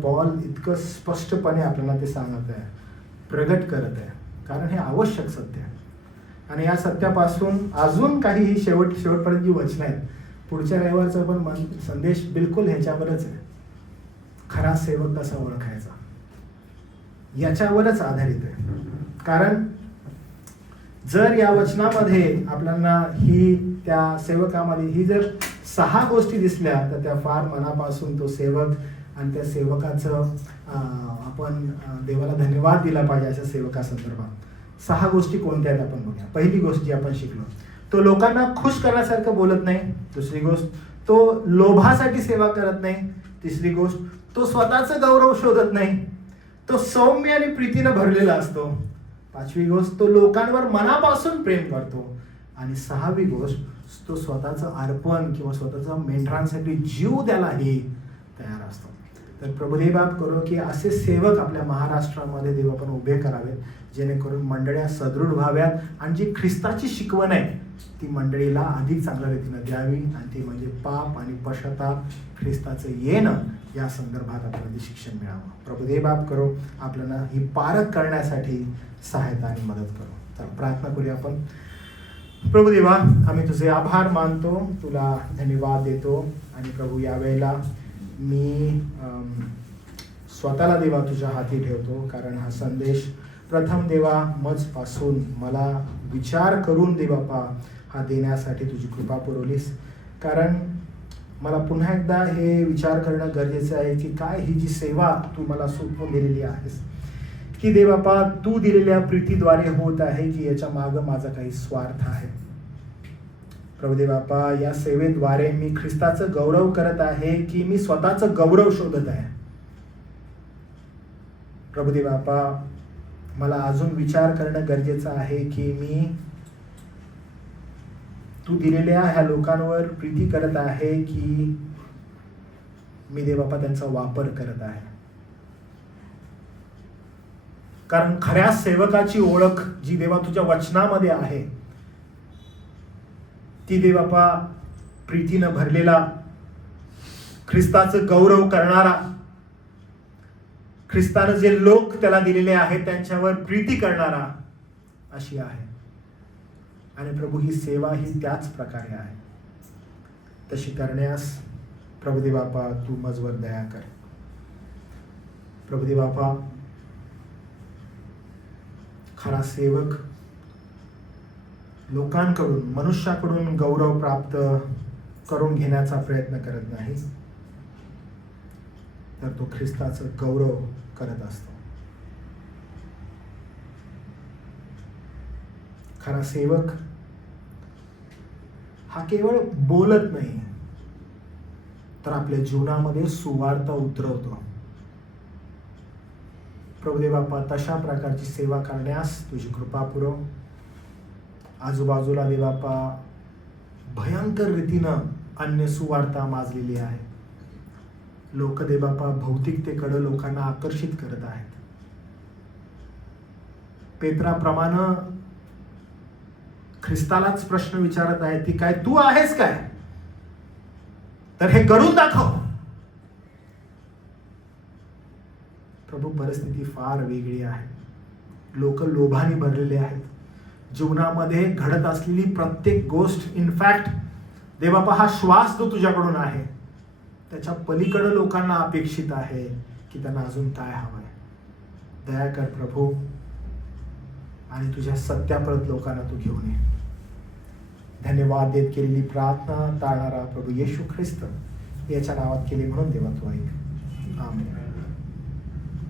पॉल इतकं स्पष्टपणे आपल्याला ते सांगत आहे, प्रगट करत आहे, कारण हे आवश्यक सत्य आहे. आणि या सत्यापासून अजून काही शेवटपर्यंत जी वचनं आहेत, पुढच्या रविवारचा पण संदेश बिलकुल ह्याच्यावरच आहे. खरा सेवक कसा ओळखायचा याच्यावरच आधारित आहे. कारण जर या वचनामध्ये आपल्याला ही त्या सेवकामध्ये ही जर 6 गोष्टी दिसल्या तर त्या फार मनापासून तो सेवक आणि त्या सेवकाचं आपण देवाला धन्यवाद दिला पाहिजे. अशा सेवकासंदर्भात 6 गोष्टी कोणत्या आहेत आपण बघूया. पहिली गोष्ट जी आपण शिकलो, तो लोकांना खुश करण्यासारखं बोलत नाही. दुसरी गोष्ट, तो लोभासाठी सेवा करत नाही. तिसरी गोष्ट, तो स्वतःचं गौरव शोधत नाही. तो सौम्य आणि प्रीतीनं भरलेला असतो. 5वी गोष्ट, तो लोकांवर मनापासून प्रेम करतो. आणि 6वी गोष्ट, तो स्वतःचं अर्पण किंवा स्वतःचा मेंढरांसाठी जीव द्यायलाही तयार असतो. तर प्रभू देव बाप करो की असे सेवक आपल्या महाराष्ट्रामध्ये देव आपण उभे करावेत, जेणेकरून मंडळ्या सदृढ व्हाव्यात आणि जी ख्रिस्ताची शिकवण आहे ती मंडळीला अधिक चांगल्या रीतीनं द्यावी, आणि ती म्हणजे पाप आणि पश्चाताप, ख्रिस्ताचं येणं या संदर्भात आपल्याला शिक्षण मिळावं. प्रभू देव बाप करो आपल्याला ही पारख करण्यासाठी सहायता आणि मदत करो. तर प्रार्थना करूया आपण. प्रभू देवा, आम्ही तुझे आभार मानतो, तुला धन्यवाद देतो. आणि प्रभू यावेळेला मी स्वतःला देवा तुझ्या हाती ठेवतो, कारण हा संदेश प्रथम देवा मजपासून मला विचार करून देवापा हा देण्यासाठी तुझी कृपा पुरवलीस. कारण मला पुन्हा एकदा हे विचार करणं गरजेचं आहे की काय ही जी सेवा तू मला सोपवून दिलेली आहेस, की देवापा तू दिलेल्या प्रीतीद्वारे होत आहे, की याच्या मागं माझा काही स्वार्थ आहे. प्रभुदेवापा, या सेवेद्वारे मी ख्रिस्ताचं गौरव करत आहे की मी स्वतःचं गौरव शोधत आहे. प्रभुदेवापा, मला अजून विचार करणं गरजेचं आहे की मी तू दिलेल्या ह्या लोकांवर प्रीती करत आहे की मी देवापा त्यांचा वापर करत आहे. कारण खऱ्या सेवकाची ओळख जी देवा तुझ्या वचनामध्ये आहे ती देवापा प्रीतीनं भरलेला, ख्रिस्ताचं गौरव करणारा, ख्रिस्तानं जे लोक त्याला दिलेले आहेत त्यांच्यावर प्रीती करणारा अशी आहे. आणि प्रभू ही सेवा ही त्याच प्रकारे आहे. तशी करण्यास प्रभुदेवापा तू मजवर दया कर. प्रभुदेवापा, खरा सेवक लोकांकडून, मनुष्याकडून गौरव प्राप्त करून घेण्याचा प्रयत्न करत नाही, तर तो ख्रिस्ताचं गौरव करत असतो. खरा सेवक हा केवळ बोलत नाही, तर आपल्या जीवनामध्ये सुवार्ता उतरवतो. प्रभुदेवापा, तशा प्रकारची सेवा करण्यास तुझी कृपा पुरव. आजूबाजूला देवापा भयंकर रीतीनं अन्य सुवार्ता माजलेली आहे. लोक देवापा भौतिकतेकडे लोकांना आकर्षित करत आहेत. पेत्राप्रमाणे ख्रिस्तालाच प्रश्न विचारत आहेत की काय तू आहेस काय, तर हे करून दाखव. प्रभू, परिस्थिती फार वेगळी आहे. लोक लोभाने भरलेले आहेत. जीवनामध्ये घडत असलेली प्रत्येक गोष्ट, इनफॅक्ट देवापा हा श्वास जो तुझ्याकडून आहे त्याच्या पलीकडे लोकांना अपेक्षित आहे की त्यांना अजून काय हवंय. दया कर प्रभू, आणि तुझ्या सत्याप्रत लोकांना तू घेऊन ये. धन्यवाद देत केलेली प्रार्थना तारणारा प्रभू येशू ख्रिस्त याच्या नावात केली म्हणून देवा तू ऐक. आमेन.